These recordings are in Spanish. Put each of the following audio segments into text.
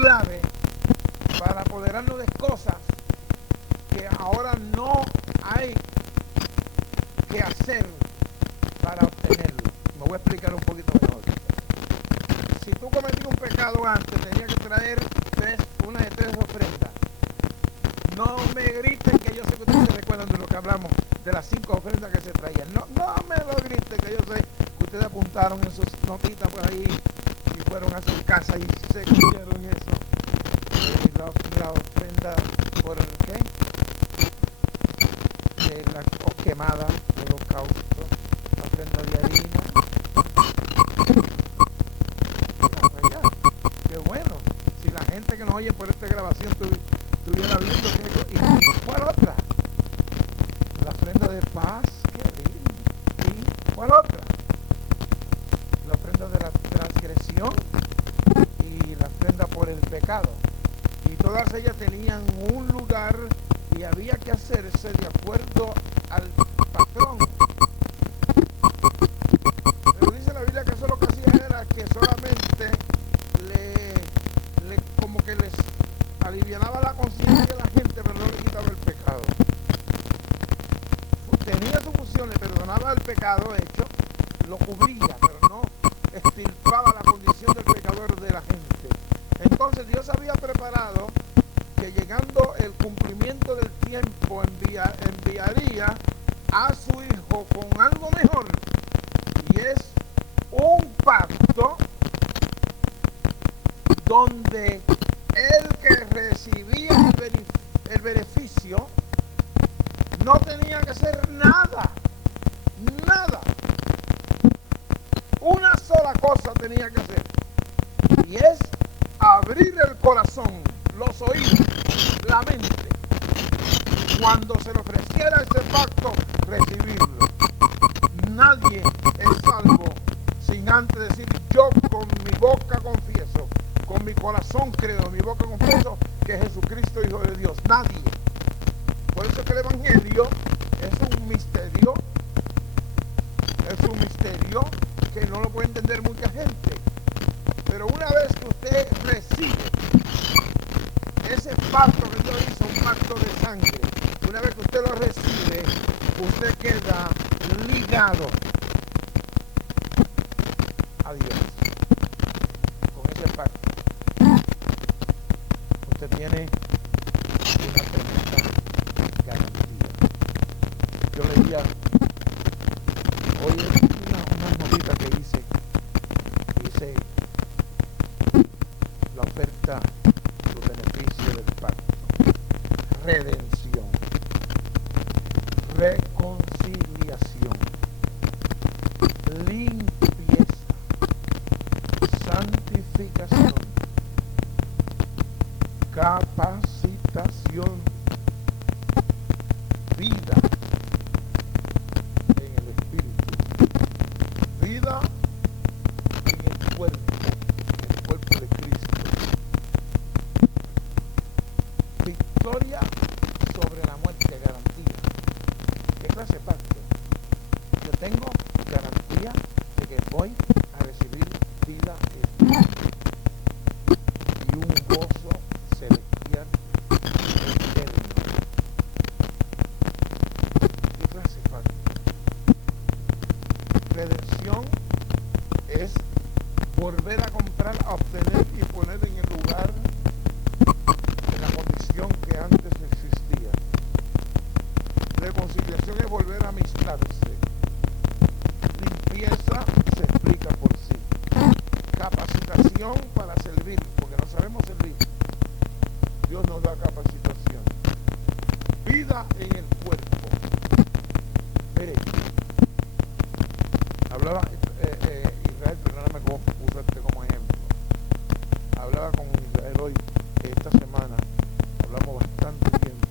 clave para apoderarnos de cosas que ahora no hay que hacer para obtenerlo. Me voy a explicar un poquito mejor. Si tú cometías un pecado antes, tenías que traer una de 3 ofrendas. No me griten, que yo sé que ustedes se recuerdan de lo que hablamos, de las 5 ofrendas que se traían. No me lo griten, que yo sé que ustedes apuntaron en sus notitas por ahí y fueron a su casa y se cogieron eso. La ofrenda por el ¿qué? La quemada, holocausto, la ofrenda de harina. Qué bueno. Si la gente que nos oye por esta grabación estuviera viendo que... ¿Y cuál otra? La ofrenda de paz, qué lindo. ¿Y cuál otra? La ofrenda de la transgresión y la ofrenda por el pecado. Y todas ellas tenían un lugar y había que hacerse de acuerdo al patrón. Pero dice la Biblia que eso lo que hacía era que solamente como que les alivianaba la conciencia de la gente, pero no le quitaba el pecado. Tenía su función, le perdonaba el pecado hecho, lo cubría, pero no extirpaba la condición del pecador de la gente. Entonces Dios había preparado que llegando el cumplimiento del tiempo enviaría a su hijo con algo mejor, y es un pacto donde el que recibía el beneficio no tenía que hacer nada, una sola cosa tenía que hacer, y es abrir el corazón, los oídos, la mente, cuando se le ofreciera ese pacto, recibirlo. Nadie es salvo sin antes decir: yo con mi boca confieso, con mi corazón creo, en mi boca confieso que Jesucristo es Hijo de Dios. Nadie. Por eso que el Evangelio es un misterio que no lo puede entender mucha gente. Pero una vez que usted recibe ese pacto que Dios hizo, un pacto de sangre, una vez que usted lo recibe, usted queda ligado a Dios con ese pacto. Usted tiene una tremenda garantía. Yo leía hoy una notita que dice la oferta, los beneficios del pacto: redención, reconciliación, limpieza, santificación, capacitación, vida en el espíritu, vida en el cuerpo de Cristo, victoria sobre la muerte, garantía. ¿Qué clase de pacto? Yo tengo garantía de que voy a recibir vida eterna y un gozo celestial eterno. ¿Qué clase de pacto? Redención es volver a comprar, a obtener y poner en el lugar la condición que antes existía. Reconciliación es volver a amistarse. Limpieza se explica por sí. Capacitación para servir, porque no sabemos servir. Dios nos da capacitación. Vida en el cuerpo. Mire, hablaba Israel, perdóname cómo usarte como ejemplo. Hablaba con Israel hoy, esta semana, hablamos bastante tiempo,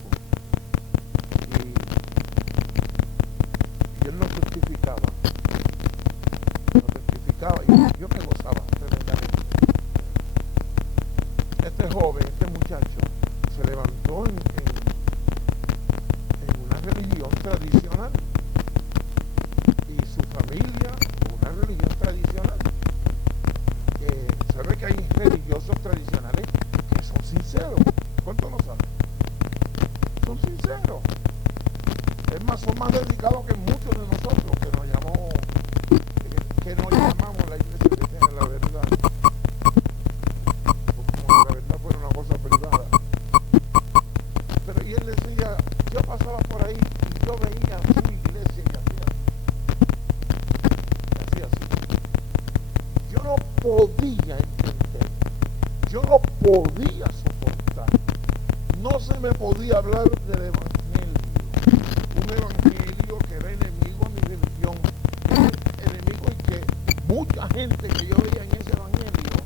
y él nos testificaba, y yo me gozaba tremendamente. Este joven, este muchacho, se levantó en una religión tradicional, y su familia, una religión tradicional. ¿Sabe que hay religiosos tradicionales más son más dedicados que muchos de nosotros que nos llamamos la iglesia cristiana de la verdad. Como la verdad fuera una cosa privada. Pero y él decía, yo pasaba por ahí y yo veía su iglesia y hacía así. Yo no podía entender, yo no podía soportar, no se me podía hablar del evangelio, un evangelio que era enemigo a mi religión, enemigo y que mucha gente que yo veía en ese evangelio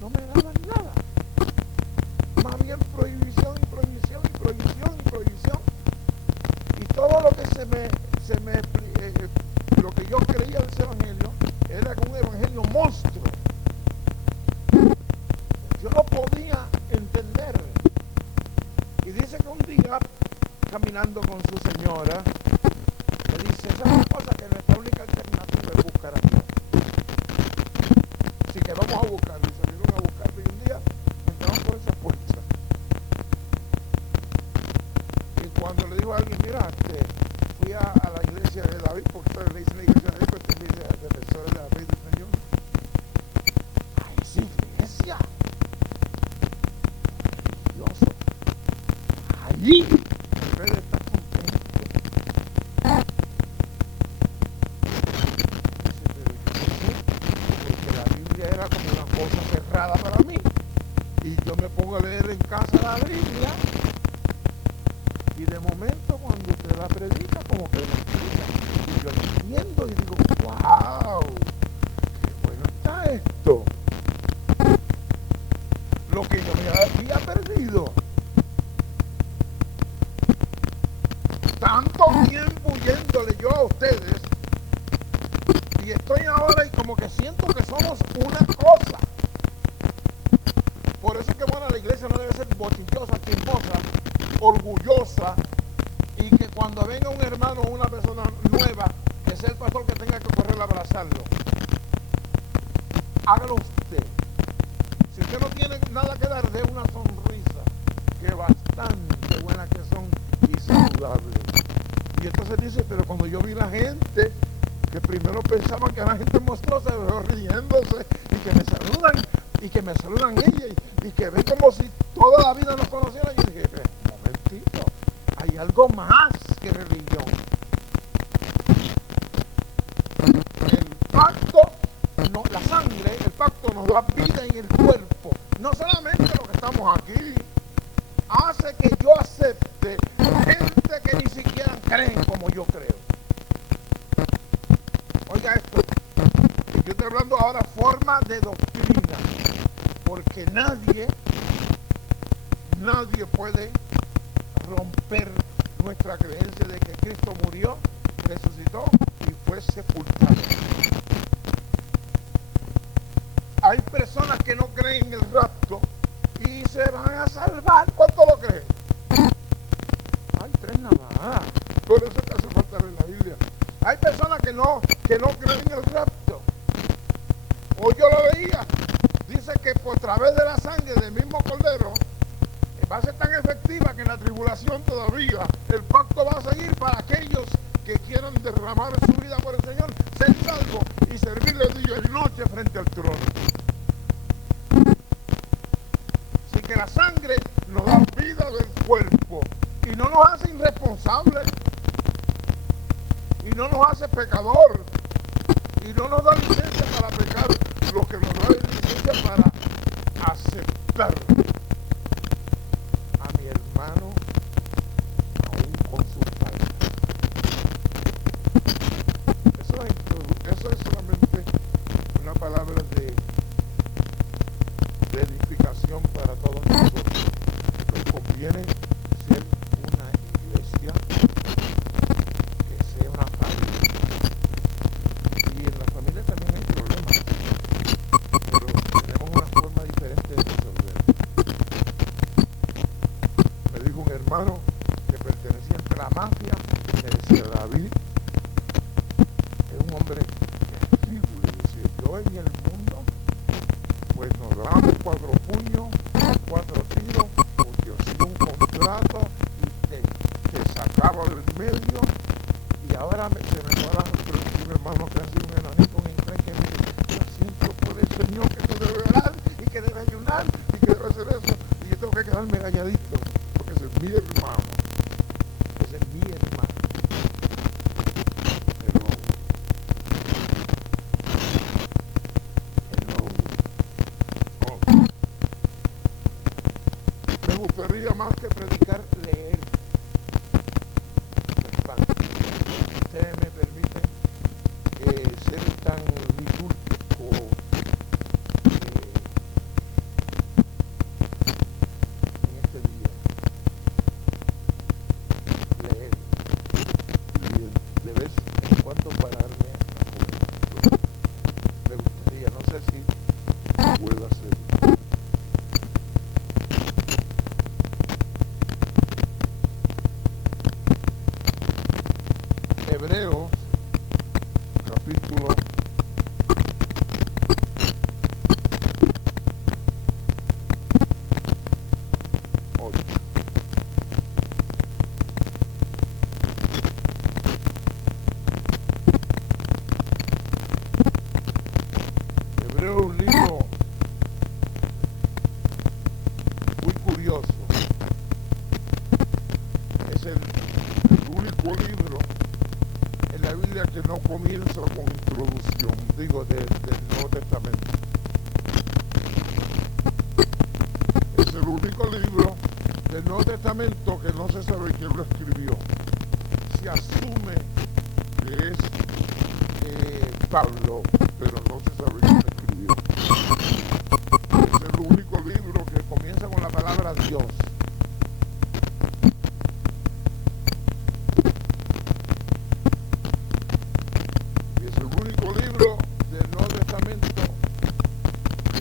no me daban nada, más bien prohibición y prohibición y prohibición y prohibición, y todo lo que lo que yo creía de ese evangelio era un evangelio monstruo. Yo no podía entender. Y dice que un día, caminando con su señora, le dice, esa es una cosa que nuestra única alternativa es buscar a Dios. Así que vamos a buscarlo. Y salieron a buscarlo y un día entramos por esa puerta. Y cuando le dijo a alguien, mira, fui a la iglesia de David, porque ustedes le dicen la iglesia de David, pues esta iglesia de defensores de la fe del Señor. ¡Ay, sí, iglesia! Dios. Allí debe estar contento. Porque la Biblia era como una cosa cerrada para mí. Y yo me pongo a leer en casa la Biblia. Y de momento cuando usted la predica, como que la explica. Y yo la entiendo y digo, wow, qué bueno está esto. Lo que yo me había perdido. Tanto tiempo huyéndole yo a ustedes. Y estoy ahora y como que siento que somos una cosa. Por eso es que bueno, la iglesia no debe ser bochinchosa, chismosa, orgullosa, y que cuando venga un hermano o una persona nueva, que sea el pastor que tenga que correr a abrazarlo. Hágalo usted. Si usted no tiene nada que dar, dé una sonrisa, que bastante buenas que son y saludables. Y entonces dice, pero cuando yo vi la gente, que primero pensaban que la gente monstruosa, riéndose, y que me saludan ella, y que ven como si toda la vida nos conocieran, yo dije, momentito, hay algo más que religión. El pacto, no, la sangre, el pacto nos da vida en el cuerpo. No solamente lo que estamos aquí, hace que yo acepte gente que ni siquiera creen como yo creo. Oiga esto, yo estoy hablando ahora forma de doctrina, porque nadie puede romper nuestra creencia de que Cristo murió, resucitó y fue sepultado. Hay personas que no creen en el rapto y se van a salvar. ¿Cuánto lo creen? Hay tres nada más. Por eso que hace falta en la Biblia. Hay personas que no creen en el rapto. Hoy yo lo veía. Dice que por través de la sangre del mismo Cordero va a ser tan efectiva que en la tribulación todavía el pacto va a seguir para aquellos que quieran derramar su vida por el Señor, ser salvos y servirle día y noche frente al trono. Así que la sangre nos da vida del cuerpo y no nos hace irresponsables y no nos hace pecador y no nos da licencia para pecar, lo que nos da licencia para aceptar a mi hermano aún con sus faltas. Eso es solamente una palabra de edificación para todos nosotros. Nos conviene ser una iglesia que sea una familia. Y en la familia también hay problemas, pero tenemos una forma diferente de resolver. Me dijo un hermano que pertenecía a la mafia, me decía, David es un hombre frío, y decía, yo en el mundo pues nos damos 4 puños, 4 tiros, porque os hice un contrato y te saco. sacaba del medio y ahora se me para un hermano que hace un enanito en inglés que me dice, yo siento por el Señor que se debe orar y que debe ayunar y que debe hacer eso y yo tengo que quedarme calladito porque ese es mi hermano. Ese es mi hermano. Me gustaría más que predicar, leer. Ustedes me permiten ser tan litúrgico en este día. Leer. Y de vez en cuando pararme a comer. Me gustaría, no sé si puedo hacerlo. Hebreos, capítulo 8. Hebreos es un libro muy curioso. Es el único libro en la Biblia que no comienza con introducción, digo, del Nuevo Testamento. Es el único libro del Nuevo Testamento que no se sabe quién lo escribió. Se asume que es Pablo, pero no se sabe quién lo escribió. Es el único libro que comienza con la palabra Dios.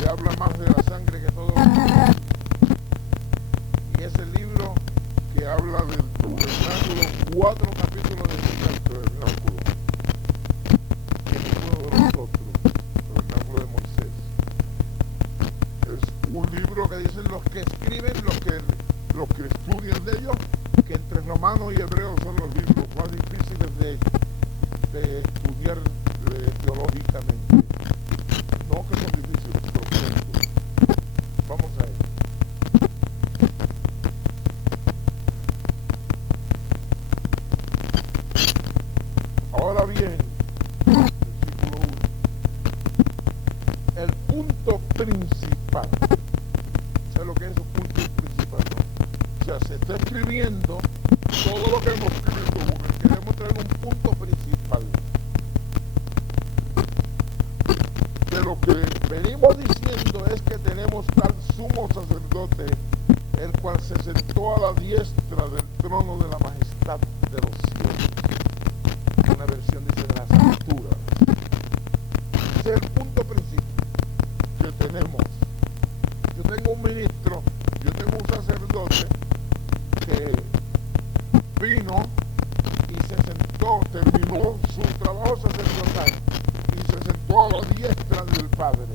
Habla más de la sangre que todo lo demás. Y es el libro que habla del tabernáculo, 4 capítulos del tabernáculo, que es uno de nosotros, el tabernáculo de Moisés. Es un libro que dicen los que escriben, los que estudian de ellos, que entre romanos y hebreos son los libros más difíciles de estudiar teológicamente. No que son difíciles, profundos. Vamos a ello. Ahora bien, versículo 1. El punto principal. ¿Sabes lo que es un punto principal? ¿No? O sea, se está escribiendo todo lo que hemos escrito, porque queremos traer un punto principal. De lo que venimos diciendo es que tenemos tal sumo sacerdote, el cual se sentó a la diestra del trono de la majestad de los cielos. Una versión dice de las alturas. Ese es el punto principal que tenemos. Yo tengo un ministro, yo tengo un sacerdote que vino y se sentó, terminó su trabajo sacerdotal y se sentó a la diestra del Padre.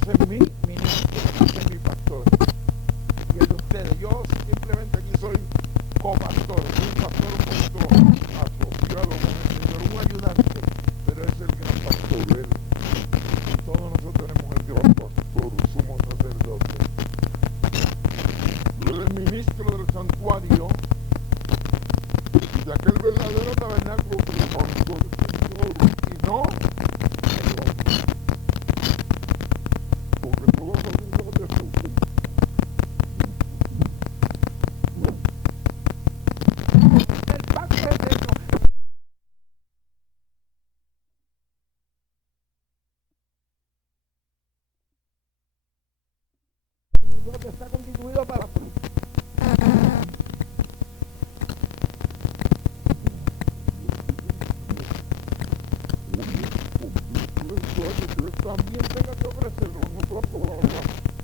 Ese es mi ministro, ese es mi pastor. Y el de ustedes, yo simplemente aquí soy copastor, soy un pastor un poquito asociado con el Señor, un ayudante, pero es el gran pastor. Todos nosotros tenemos el gran pastor, sumo sacerdote. Yo el ministro del santuario de aquel verdadero tabernáculo primordial del Señor, y no el hombre. Porque todos los sacerdotes son el pacto eterno. Que está constituido para también tenga que ofrecerlo nosotros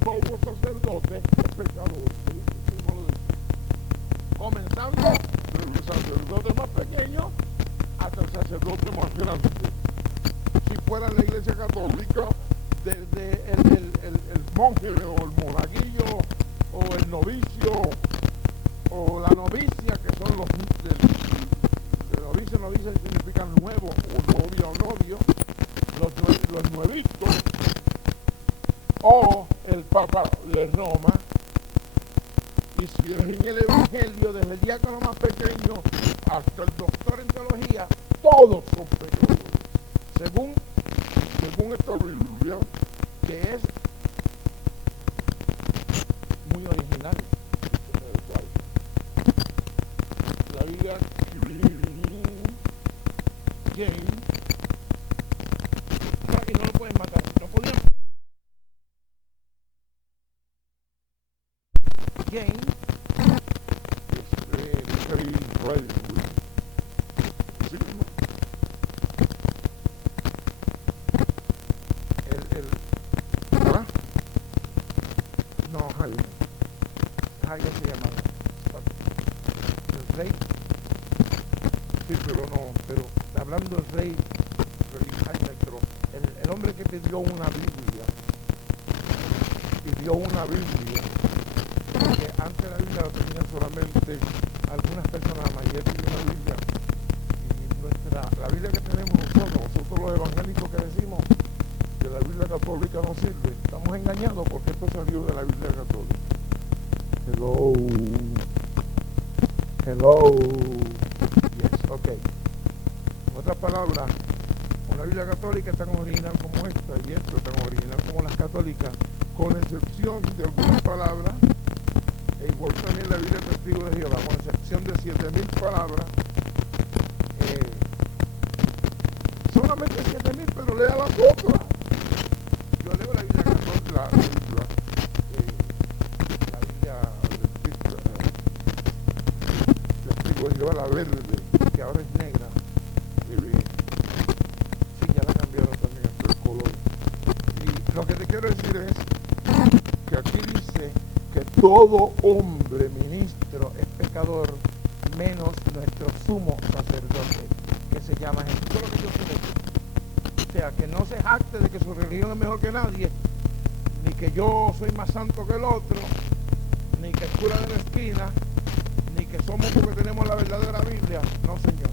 como sacerdotes pecadores. Comenzando desde el sacerdote más pequeño hasta el sacerdote más grande. Si fuera la iglesia católica, desde el monje o el monaguillo o el novicio o la novicia o el Papa de Roma. Y si es en el Evangelio, desde el diácono más pequeño hasta el doctor en teología, todos son pecadores. Según esta Biblia, que es muy original. La Biblia James, y no lo pueden matar, no podían. James es very brave. ¿Sí? ¿Verdad? No, Jaime se llamaba. El rey. Sí, pero hablando del rey Jaime, pero el hombre que pidió una Biblia, porque antes la Biblia la tenían solamente algunas personas, la mayoría de la Biblia, y la Biblia que tenemos nosotros los evangélicos que decimos que la Biblia católica no sirve, estamos engañados porque esto salió de la Biblia católica. Hello, yes, ok. En otras palabras, una Biblia católica es tan original como esta, y esto es tan original como las católicas, con excepción de algunas palabras, e igual también la Biblia Testigo de Jehová, con excepción de 7,000 palabras, solamente 7,000, pero lea las otras. Yo leo la Biblia católica, la Biblia Testigo de Jehová, la verde, que ahora es negra. Sí, ya la cambiaron también el color. Y lo que te quiero decir es que aquí dice que todo hombre ministro es pecador, menos nuestro sumo sacerdote, que se llama Jesús. Eso es lo que yo quiero decir. O sea, que no se jacte de que su religión es mejor que nadie, ni que yo soy más santo que el otro, ni que el cura de la esquina, ni que somos porque tenemos la verdadera Biblia. No, señor.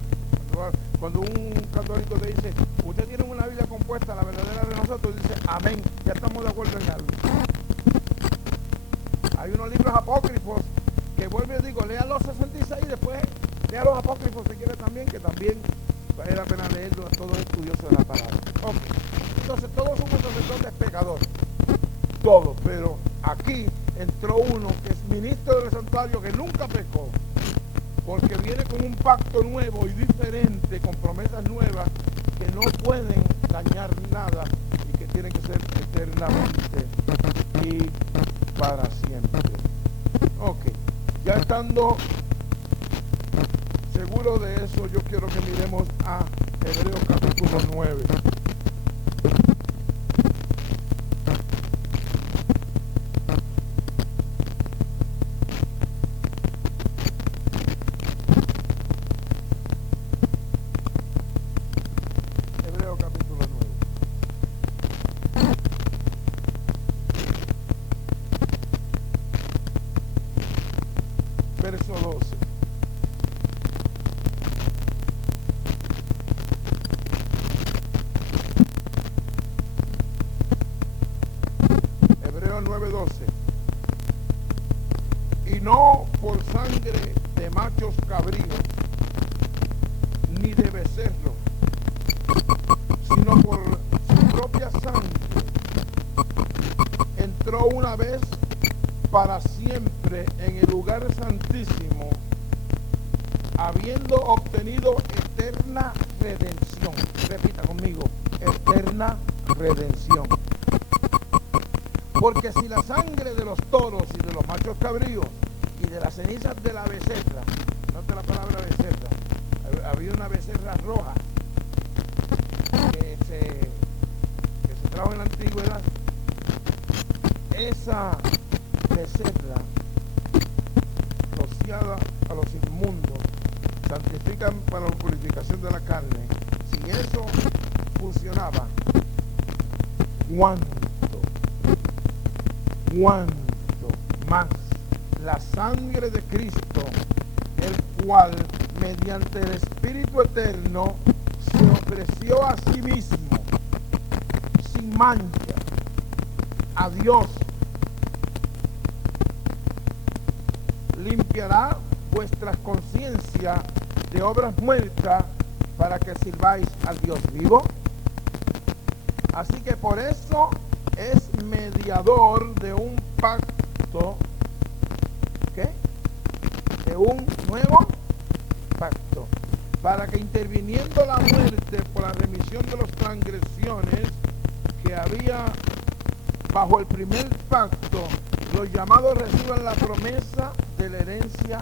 Cuando un católico te dice, usted tiene una Biblia compuesta, la verdadera de nosotros, dice, amén, ya estamos de acuerdo en algo. Hay unos libros apócrifos que vuelvo y digo, lea los 66 y después lea los apócrifos si quiere también, que también vale la pena leerlo a todo estudioso de la palabra. Okay. Entonces, todos somos sacerdotes pecadores, todos, pero aquí entró uno que es ministro del santuario que nunca pecó, porque viene con un pacto nuevo y diferente, con promesas nuevas que no pueden dañar nada y que tienen que ser eternamente y para siempre. Ok, ya estando seguro de eso, yo quiero que miremos a Hebreos capítulo 9. Verso 12. Hebreos 9:12. Y no por sangre de machos cabríos, ni de becerros, sino por su propia sangre, entró una vez para siempre en el lugar santísimo, habiendo obtenido eterna redención. Repita conmigo, eterna redención. Porque si la sangre de los toros y de los machos cabríos y de las cenizas de la becerra, note la palabra becerra, había una becerra roja que se trajo en la antigüedad, esa becerra rociada a los inmundos santifican para la purificación de la carne. Si eso funcionaba, ¿cuánto más la sangre de Cristo, el cual mediante el Espíritu Eterno se ofreció a sí mismo sin mancha a Dios. Limpiará vuestras conciencias de obras muertas para que sirváis al Dios vivo. Así que por eso es mediador de un pacto, ¿qué? De un nuevo pacto, para que interviniendo la muerte por la remisión de las transgresiones que había bajo el primer pacto, los llamados reciban la promesa de la herencia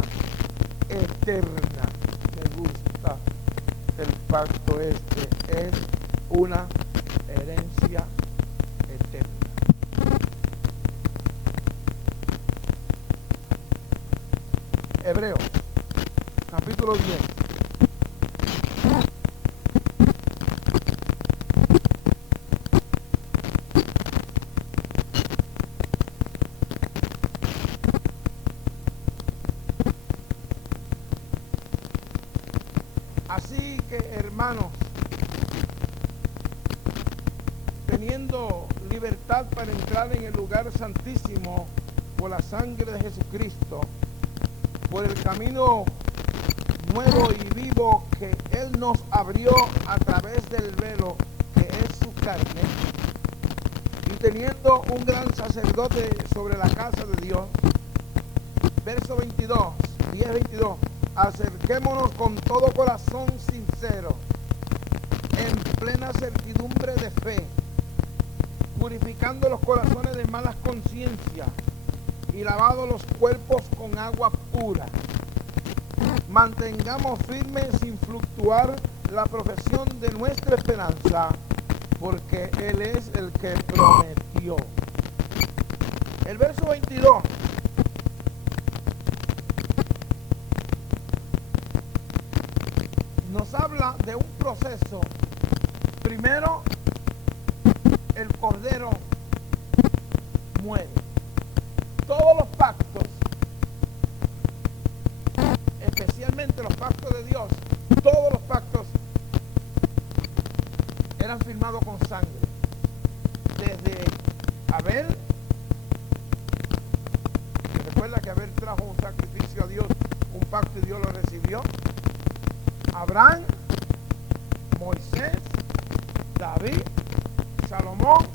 eterna. Me gusta el pacto este, es una herencia eterna. Hebreos, capítulo 10. Así que, hermanos, teniendo libertad para entrar en el lugar santísimo por la sangre de Jesucristo, por el camino nuevo y vivo que Él nos abrió a través del velo que es su carne, y teniendo un gran sacerdote sobre la casa de Dios, verso 22, 10-22, acerquémonos con todo corazón sincero, en plena certidumbre de fe, purificando los corazones de malas conciencias y lavados los cuerpos con agua pura. Mantengamos firme sin fluctuar la profesión de nuestra esperanza, porque Él es el que prometió. El verso 22 nos habla de un proceso. Primero, el cordero muere. Todos los pactos, especialmente los pactos de Dios, todos los pactos eran firmados con sangre. Desde Abel, recuerda que Abel trajo un sacrificio a Dios, un pacto y Dios lo recibió. Abraham, Moisés, David, Salomón,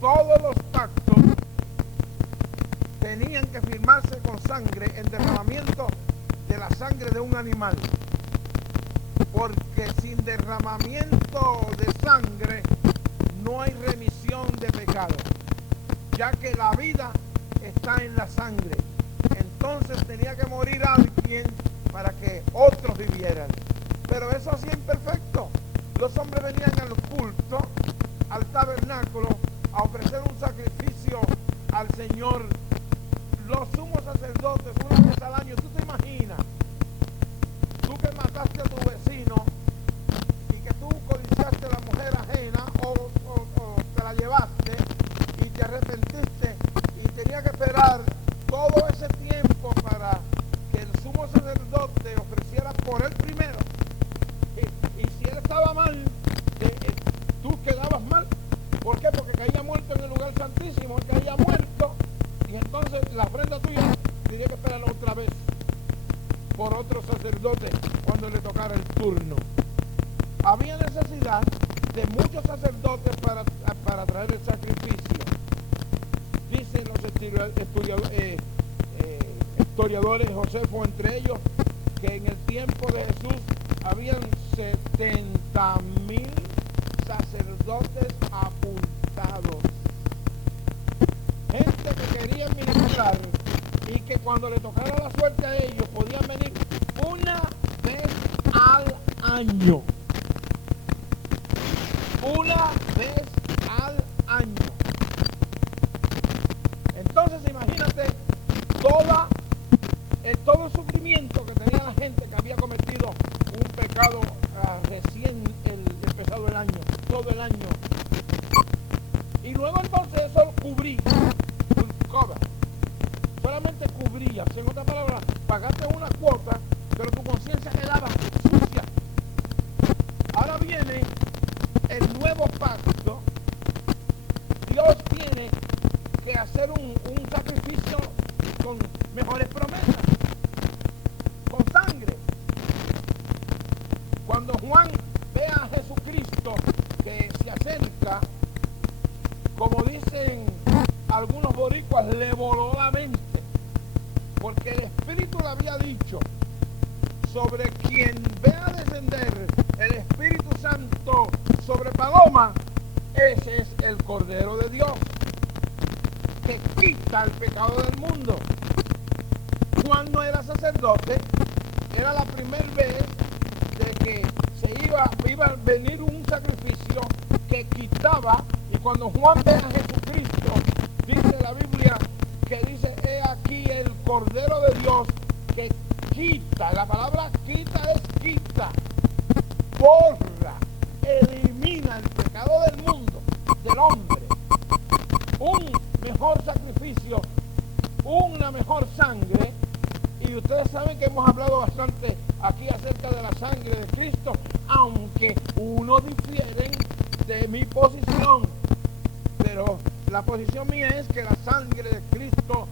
todos los pactos tenían que firmarse con sangre, en derramamiento de la sangre de un animal, porque sin derramamiento de sangre no hay remisión de pecado, ya que la vida está en la sangre. Entonces tenía que morir alguien para que otros vivieran. Pero eso hacía imperfecto. Los hombres venían al culto, al tabernáculo, a ofrecer un sacrificio al Señor. Los sumos sacerdotes, una vez al año. ¿Tú te imaginas? Tú que mataste a tu vecino y que tú codiciaste a la mujer ajena o te la llevaste y te arrepentiste y tenía que esperar todo ese tiempo para que el sumo sacerdote ofreciera por él primero. Y si él estaba mal, tú quedabas mal. ¿Por qué? Porque caía muerto en el lugar santísimo, él caía muerto, y entonces la ofrenda tuya tenía que esperarla otra vez por otro sacerdote cuando le tocara el turno. Había necesidad de muchos sacerdotes para traer el sacrificio. Dicen los historiadores, Josefo entre ellos, que en el tiempo de Jesús habían 70,000 sacerdotes apuntados. Gente que quería ministrar y que cuando le tocara la suerte a ellos podían venir una vez al año. Una vez al año. Entonces imagínate todo el sufrimiento que tenía la gente que había cometido un pecado recién empezado el año, todo el año. Y luego entonces eso cubría, solamente cubría, en otras palabras, pagaste una cuota, pero tu conciencia quedaba sucia. Ahora viene el nuevo pacto. Dios tiene que hacer un sacrificio con mejores promesas, con sangre. Cuando Juan ve a Jesucristo que se acerca, como dicen algunos boricuas, le voló la mente, porque el Espíritu le había dicho: sobre quien vea descender el Espíritu Santo sobre paloma, ese es el Cordero de Dios, que quita el pecado del mundo. Juan no era sacerdote, era la primera vez de que iba a venir un sacrificio que quitaba. Y cuando Juan ve a Jesucristo, dice la Biblia que dice: he aquí el Cordero de Dios que quita. La palabra quita es quita, borra, elimina el pecado del mundo, del hombre. Un mejor sacrificio, una mejor sangre. Y ustedes saben que hemos hablado bastante aquí acerca de la sangre de Cristo, aunque unos difieren de mi posición. Pero la posición mía es que la sangre de Cristo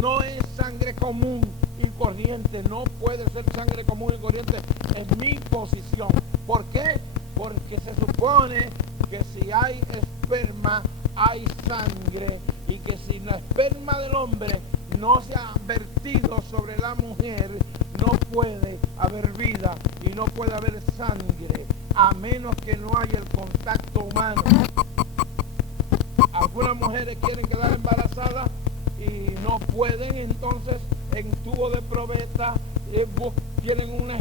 no es sangre común y corriente, no puede ser sangre común y corriente. Es mi posición. ¿Por qué? Porque se supone que si hay esperma, hay sangre, y que si la esperma del hombre no se ha vertido sobre la mujer, no puede haber vida y no puede haber sangre, a menos que no haya el contacto humano. Algunas mujeres quieren quedar embarazadas y no pueden, entonces en tubo de probeta tienen una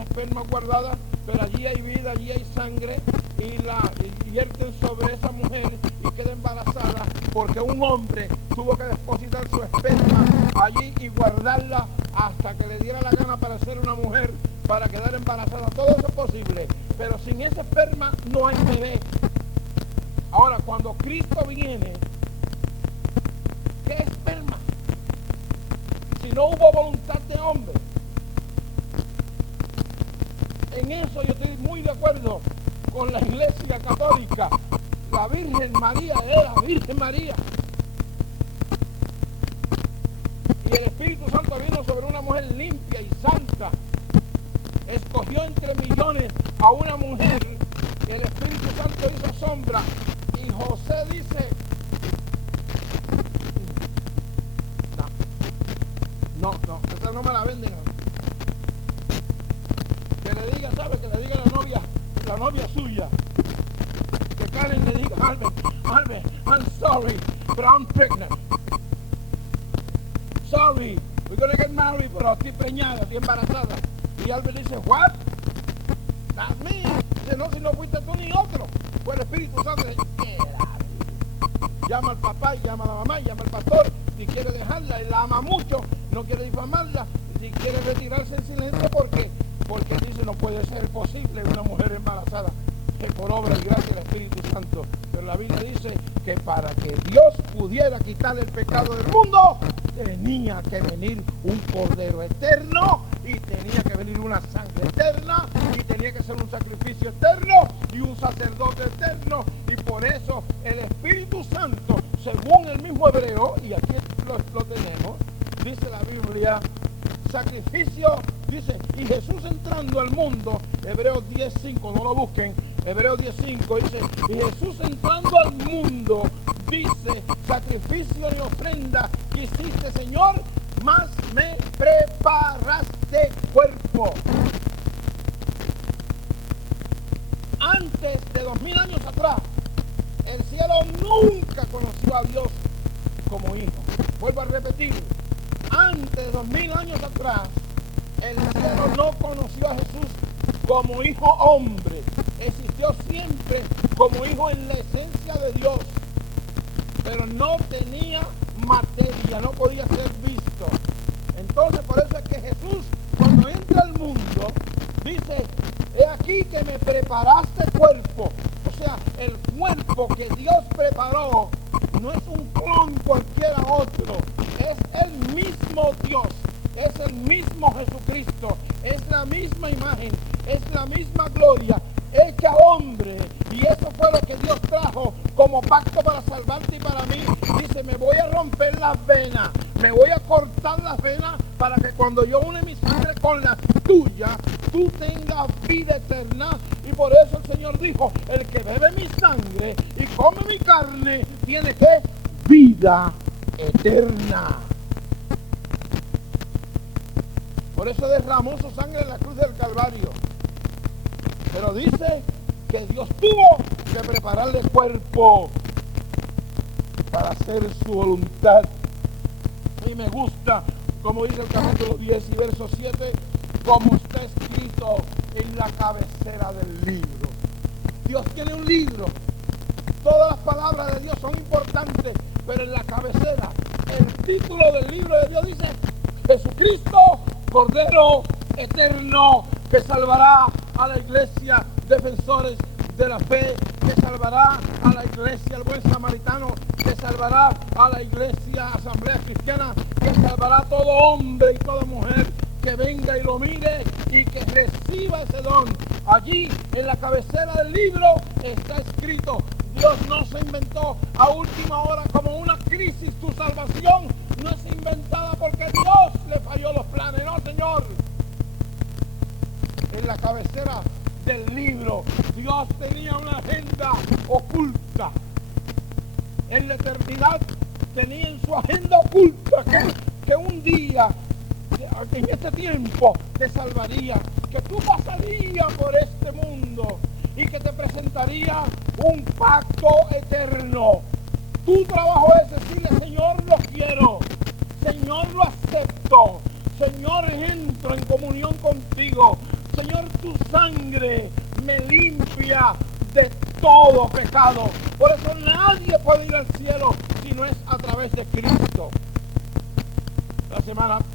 esperma guardada, pero allí hay vida, allí hay sangre, y la vierten sobre esa mujer y queda embarazada, porque un hombre tuvo que depositar su esperma allí y guardarla hasta que le diera la gana para ser una mujer, para quedar embarazada. Todo eso es posible, pero sin ese esperma no hay bebé. Ahora, cuando Cristo viene, ¿qué esperma? Si no hubo voluntad de hombre. En eso yo estoy muy de acuerdo con la Iglesia Católica. La Virgen María era Virgen María. Y el Espíritu Santo vino sobre una mujer limpia y santa. Escogió entre millones a una mujer. Y el Espíritu Santo hizo sombra. Y José dice: no, esa no me la venden. Que le diga, ¿sabe? Que le diga la novia suya. Que Karen le diga: Albert, I'm sorry, but I'm pregnant. Sorry, we're gonna get married, pero estoy preñada, estoy embarazada. Y Albert dice: what? That's me. Dice: no, si no fuiste tú ni otro. Fue el Espíritu Santo. Llama al papá, y llama a la mamá, y llama al pastor. Si quiere dejarla, él la ama mucho, no quiere difamarla. Si quiere retirarse en silencio, porque dice: no puede ser posible una mujer embarazada, que por obra y gracia del Espíritu Santo. Pero la Biblia dice que para que Dios pudiera quitar el pecado del mundo, tenía que venir un Cordero eterno, y tenía que venir una sangre eterna, y tenía que ser un sacrificio eterno y un sacerdote eterno. Y por eso el Espíritu Santo, según el mismo Hebreo, y aquí lo tenemos, dice la Biblia, sacrificio, dice: y Jesús entrando al mundo, Hebreos 10:5, no lo busquen, Hebreos 10:5 dice: y Jesús entrando al mundo, dice, sacrificio y ofrenda hiciste, Señor, mas me preparaste cuerpo. Antes de 2000 años atrás, el cielo nunca conoció a Dios como hijo. Vuelvo a repetir: antes de 2000 años atrás, el cielo no conoció a Jesús como hijo hombre. Existió siempre como hijo en la esencia de Dios, pero no tenía materia, no podía ser visto. Entonces, por eso es que Jesús, cuando entra al mundo, dice: he aquí que me preparaste cuerpo. O sea, el cuerpo que Dios preparó no es un clon cualquiera otro, es el mismo Dios, es el mismo Jesucristo, es la misma imagen, es la misma gloria hecha hombre. Y eso fue lo que Dios trajo como pacto para salvarte y para mí. Dice: me voy a las venas. Me voy a cortar las venas para que cuando yo une mi sangre con la tuya, tú tengas vida eterna. Y por eso el Señor dijo, el que bebe mi sangre y come mi carne, tiene que vida eterna. Por eso derramó su sangre en la cruz del Calvario. Pero dice que Dios tuvo que prepararle cuerpo para hacer su voluntad. Y me gusta, como dice el capítulo 10 y verso 7, como está escrito en la cabecera del libro. Dios tiene un libro. Todas las palabras de Dios son importantes, pero en la cabecera, el título del libro de Dios dice: Jesucristo, Cordero eterno, que salvará a la iglesia, defensores de la fe, que salvará a la iglesia, el buen samaritano, que salvará a la iglesia, asamblea cristiana, que salvará a todo hombre y toda mujer que venga y lo mire y que reciba ese don. Allí en la cabecera del libro está escrito: Dios no se inventó a última hora como una crisis. Tu salvación no es inventada porque Dios le falló los planes, no, Señor. En la cabecera del libro Dios tenía una agenda oculta. En la eternidad tenía en su agenda oculta que un día, en este tiempo, te salvaría, que tú pasarías por este mundo y que te presentaría un pacto eterno. Tu trabajo es decirle: Señor, lo quiero, Señor, lo acepto, Señor, entro en comunión contigo, Señor, tu sangre me limpia de todo pecado. Por eso nadie puede ir al cielo si no es a través de Cristo.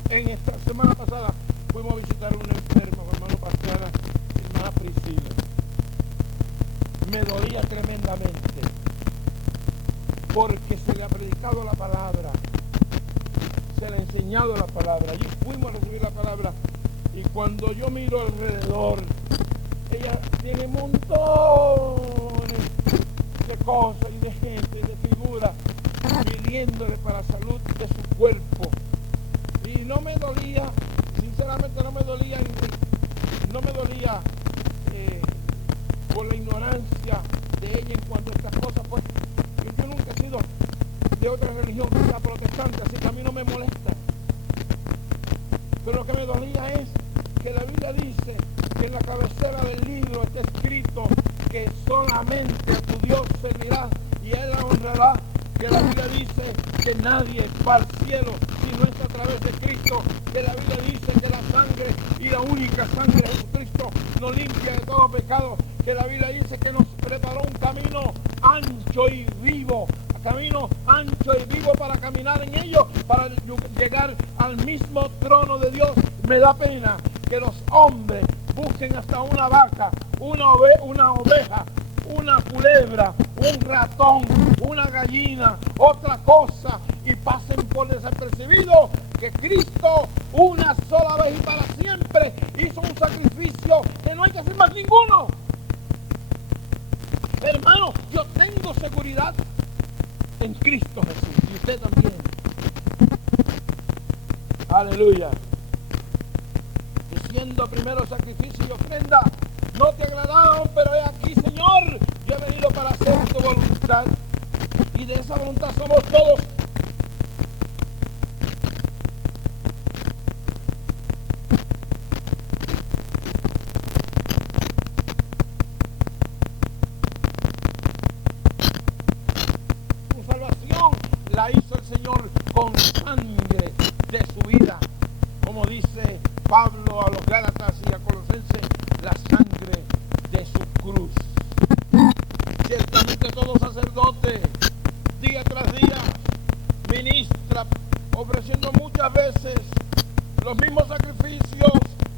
En esta semana pasada fuimos a visitar a un enfermo, hermano Pastrana, hermana Priscila. Me dolía tremendamente porque se le ha predicado la palabra, se le ha enseñado la palabra. Allí fuimos a recibir la palabra y cuando yo miro alrededor, ella tiene montones de cosas y de gente y de figuras pidiéndole para la salud de su cuerpo. Y no me dolía, sinceramente no me dolía por la ignorancia de ella en cuanto a estas cosas, pues yo nunca he sido de otra religión que sea protestante, así que a mí no me molesta. Pero lo que me dolía es que la Biblia dice que en la cabecera del libro está escrito que solamente a tu Dios servirás y Él la honrará. Que la Biblia dice que nadie va al cielo si no es a través de Cristo. Que la Biblia dice que la sangre y la única sangre de Jesucristo nos limpia de todo pecado. Que la Biblia dice que nos preparó un camino ancho y vivo. Camino ancho y vivo para caminar en ello, para llegar al mismo trono de Dios. Me da pena que los hombres busquen hasta una vaca, una oveja, una culebra, un ratón, una gallina, otra cosa, y pasen por desapercibido que Cristo una sola vez y para siempre hizo un sacrificio que no hay que hacer más ninguno. Hermano, yo tengo seguridad en Cristo Jesús, y usted también. Aleluya. Diciendo primero sacrificio y ofrenda no te agradaron, pero he aquí, Señor, yo he venido para hacer tu voluntad, y de esa voluntad somos todos. La hizo el Señor con sangre de su vida, como dice Pablo a los Gálatas y a Colosenses, la sangre de su cruz. Ciertamente todo sacerdote, día tras día, ministra ofreciendo muchas veces los mismos sacrificios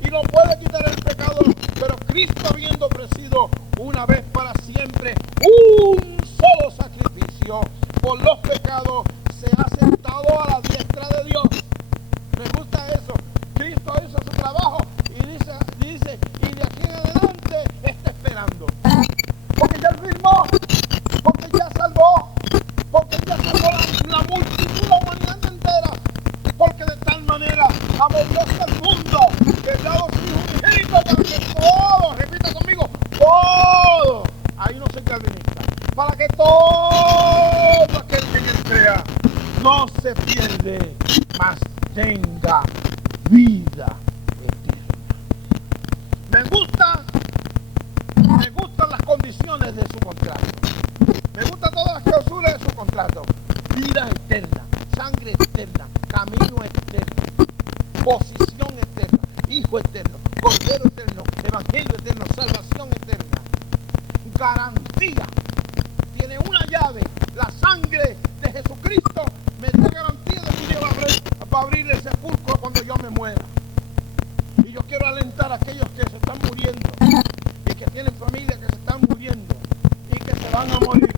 y no puede quitar el pecado, pero Cristo, habiendo ofrecido una vez para siempre un solo sacrificio por los pecados, se ha sentado a la diestra de Dios. Me gusta eso. Cristo hizo su trabajo y dice, y de aquí en adelante está esperando. Porque ya firmó, porque ya salvó, porque ya salvó la multitud, la humanidad no se pierde, mas tenga vida eterna. Me gustan las condiciones de su contrato. Me gustan todas las clausuras de su contrato. Vida eterna, sangre eterna, camino eterno, posición eterna, hijo eterno, cordero eterno, evangelio eterno, salvación eterna. Garantía. Tiene una llave. La sangre de Jesucristo me da garantía de que Dios va a abrir el sepulcro cuando yo me muera. Y yo quiero alentar a aquellos que se están muriendo y que tienen familia que se están muriendo y que se van a morir.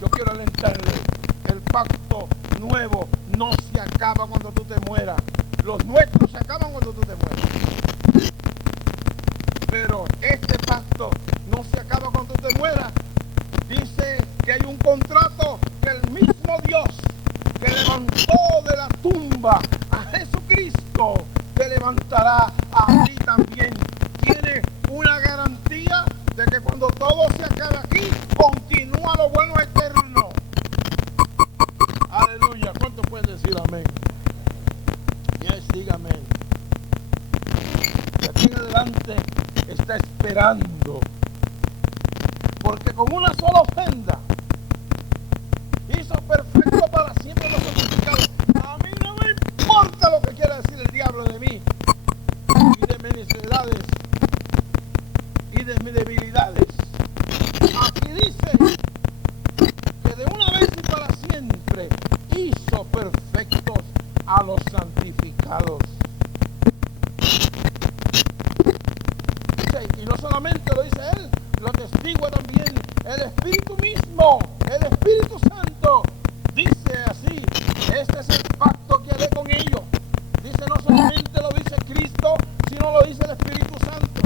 Yo quiero alentarles. El pacto nuevo no se acaba cuando tú te mueras. Los nuestros se acaban cuando tú te mueras. Pero este pacto no se acaba cuando tú te mueras. Dice que hay un contrato que el mismo Dios que levantó de la tumba a Jesucristo te levantará a ti también. Tiene una garantía de que cuando todo se acabe aquí, continúa lo bueno eterno. Aleluya. ¿Cuántos pueden decir amén? Yes, diga amén. De aquí en adelante está esperando. Porque con una sola ofrenda hizo perfecto para siempre los santificados. A mí no me importa lo que quiera decir el diablo de mí y de mis necesidades y de mis debilidades. Aquí dice que de una vez y para siempre hizo perfectos a los santificados. Y no solamente lo dice él, lo testigua también el Espíritu mismo, el Espíritu Santo. Dice así: este es el pacto que haré con ellos. Dice, no solamente lo dice Cristo, sino lo dice el Espíritu Santo.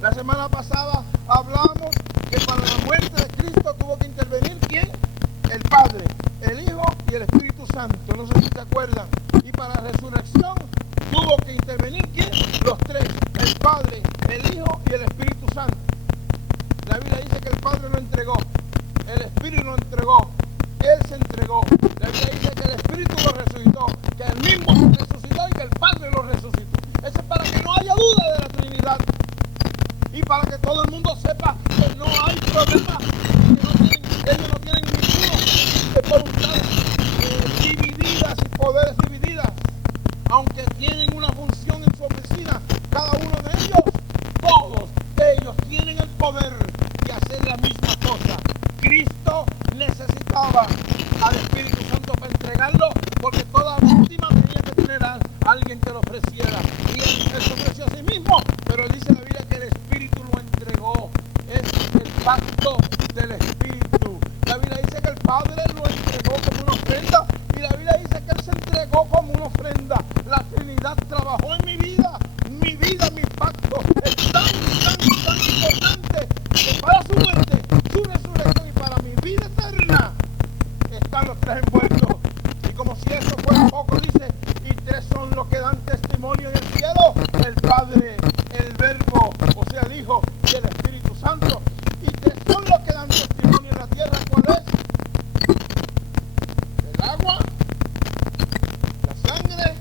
La semana pasada hablamos que para la muerte de Cristo tuvo que intervenir ¿quién? El Padre, el Hijo y el Espíritu Santo. No sé si se acuerdan. Y para la resurrección tuvo que intervenir ¿quién? Los tres: el Padre, el Hijo y el Espíritu Santo. La Biblia dice que el Padre lo entregó, el Espíritu lo entregó, Él se entregó. La Biblia dice que el Espíritu lo resucitó, que Él mismo se resucitó y que el Padre lo resucitó. Eso es para que no haya duda de la Trinidad y para que todo el mundo sepa que no hay problema, que ellos no tienen ninguna voluntades divididas y poderes divididas, aunque tienen una función en su oficina, cada uno de ellos, todos ellos tienen el poder de hacer la misma cosa. Cristo necesitaba al Espíritu Santo para entregarlo, porque toda víctima tenía que tener a alguien que lo ofreciera. Y él se ofreció a sí mismo, pero dice la Biblia que el Espíritu lo entregó. Es el pacto del Espíritu. La Biblia dice que el Padre lo entregó como una ofrenda, y la Biblia dice que Él se entregó como una ofrenda. La Trinidad trabajó en mi vida, mi pacto es tan importante que para su muerte, su resurrección y para mi vida eterna están los tres envueltos. Y como si eso fuera poco, dice, y tres son los que dan testimonio en el cielo: el Padre, el Verbo, o sea el Hijo, y el Espíritu Santo. Y tres son los que dan testimonio en la tierra. ¿Cuál es? El agua, la sangre.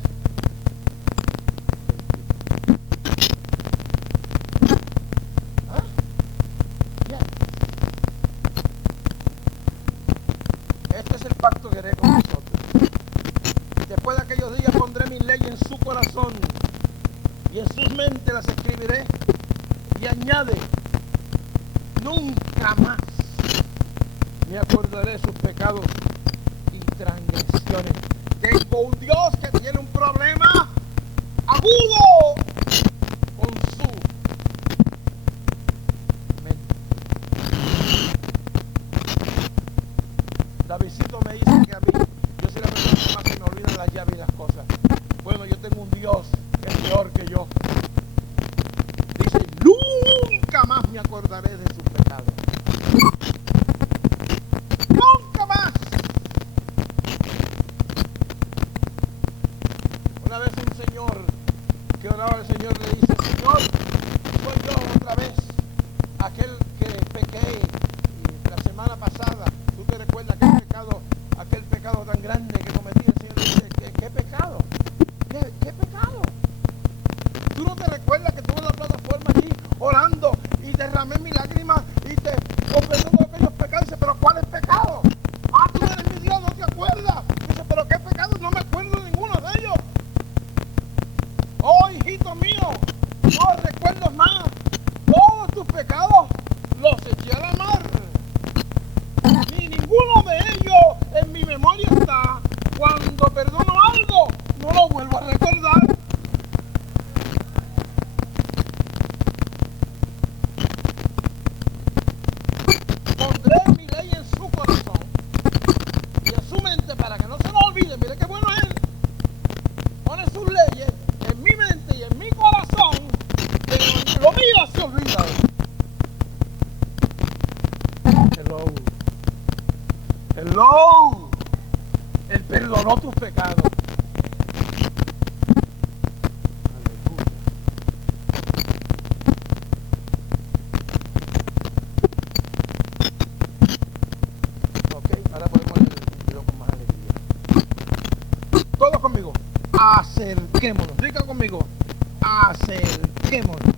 Este es el pacto que haré con nosotros. Después de aquellos días pondré mi ley en su corazón y en sus mentes las escribiré. Y añade: nunca más me acordaré de sus pecados y transgresiones. Tengo un Dios que tiene un problema agudo con su mente. Davidcito me dice que a mí, yo soy la persona que más se me olvidan las llaves y las cosas. Bueno, yo tengo un Dios que es peor que yo. Dice: nunca más me acordaré de sus pecados. Nunca más. Una vez un señor que oraba al Señor le dice: Señor, soy yo otra vez, aquel que pequé la semana pasada. ¿Tú te recuerdas aquel pecado, aquel tan grande que cometí, el Señor dice, ¿qué pecado? ¿Qué pecado? ¿Tú no te recuerdas que estuve en la plataforma allí orando y derramé mi lágrima y te confesé todos aquellos pecados? Dice, ¿pero cuál es pecado? Ah, tú eres mi Dios, ¿no te acuerdas? Dice, ¿pero qué pecado? No me acuerdo de ninguno de ellos. Oh, hijito mío, no recuerdo más. Todos tus pecados los eché a la mar. Ni ninguno de ellos en mi memoria está. Cuando perdono algo, no lo vuelvo a recordar. Pondré mi ley en su corazón y en su mente para que no se lo olvide. Mire qué bueno es. Pone sus leyes en mi mente y en mi corazón, pero lo mío se olvida. Hello. Hello. Él perdonó tus pecados. Aleluya. Ok, ahora podemos leer el video con más alegría. Todos conmigo. Acerquémonos. Diga conmigo. Acerquémonos.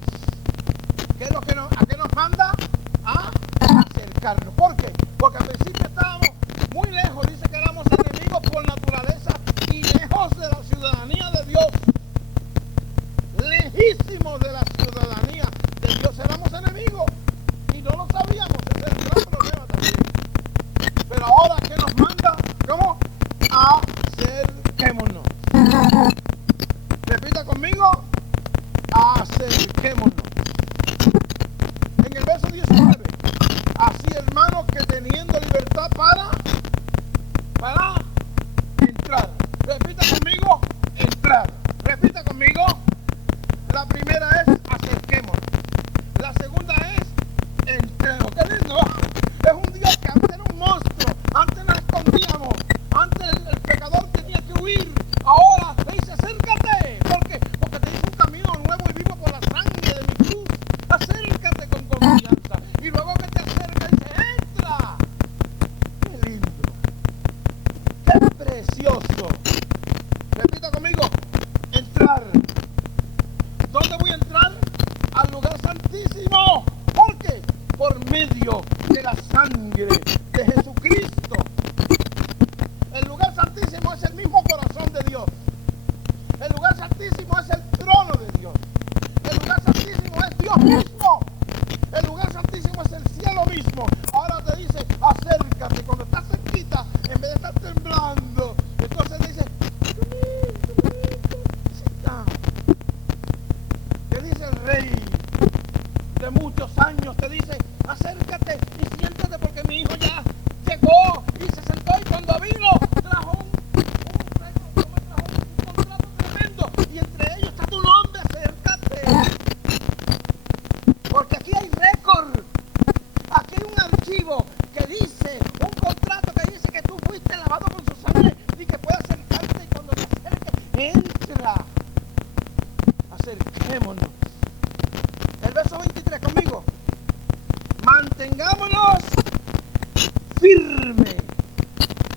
¿Qué es lo que a qué nos manda? A acercarnos. ¿Por qué? Porque al principio estábamos muy lejos. Dice que éramos enemigos por naturaleza y lejos de la ciudadanía de Dios. Lejísimos de la ciudadanía de Dios. Éramos enemigos y no lo sabíamos. Ese es el gran problema también. Pero ahora, ¿qué nos manda? ¿Cómo? Acerquémonos. Repita conmigo. Acerquémonos. En el verso 19. Así, hermanos, que teniendo libertad para entrar. Repita conmigo. Entrar. Repita conmigo. La primera es acerquémonos. La segunda es entremos. ¿Qué lindo? Es un Dios que antes era un monstruo. Antes nos escondíamos. Antes el pecador tenía que huir. Ahora te dice acércate. ¿Por qué? Porque te hizo un camino nuevo y vivo por la sangre de mi cruz. Acércate con confianza. Y luego que te acerca dice entra. Qué lindo. Qué precioso. Repita conmigo. Entrar. ¿Dónde voy a entrar? Al lugar santísimo. ¿Por qué? Por medio de la sangre de Jesucristo. El lugar santísimo es el mismo corazón de Dios. El lugar santísimo es el trono de Dios. El lugar santísimo es Dios mismo. El lugar santísimo es el cielo mismo. Ahora te dice, acércate. Cuando estás cerquita, en vez de estar temblando, entonces dice, sit down. ¿Qué dice el rey de muchos años? Te dice, acércate y siéntate porque mi hijo ya llegó y se sentó y cuando vino trajo un contrato tremendo y entre ellos está tu nombre, acércate. Porque aquí hay récord, aquí hay un archivo que dice, un contrato que dice que tú fuiste lavado con su sangre y que puedes acercarte y cuando te acerques, entra. Acerquémonos. El verso 23 conmigo. Mantengámonos firme.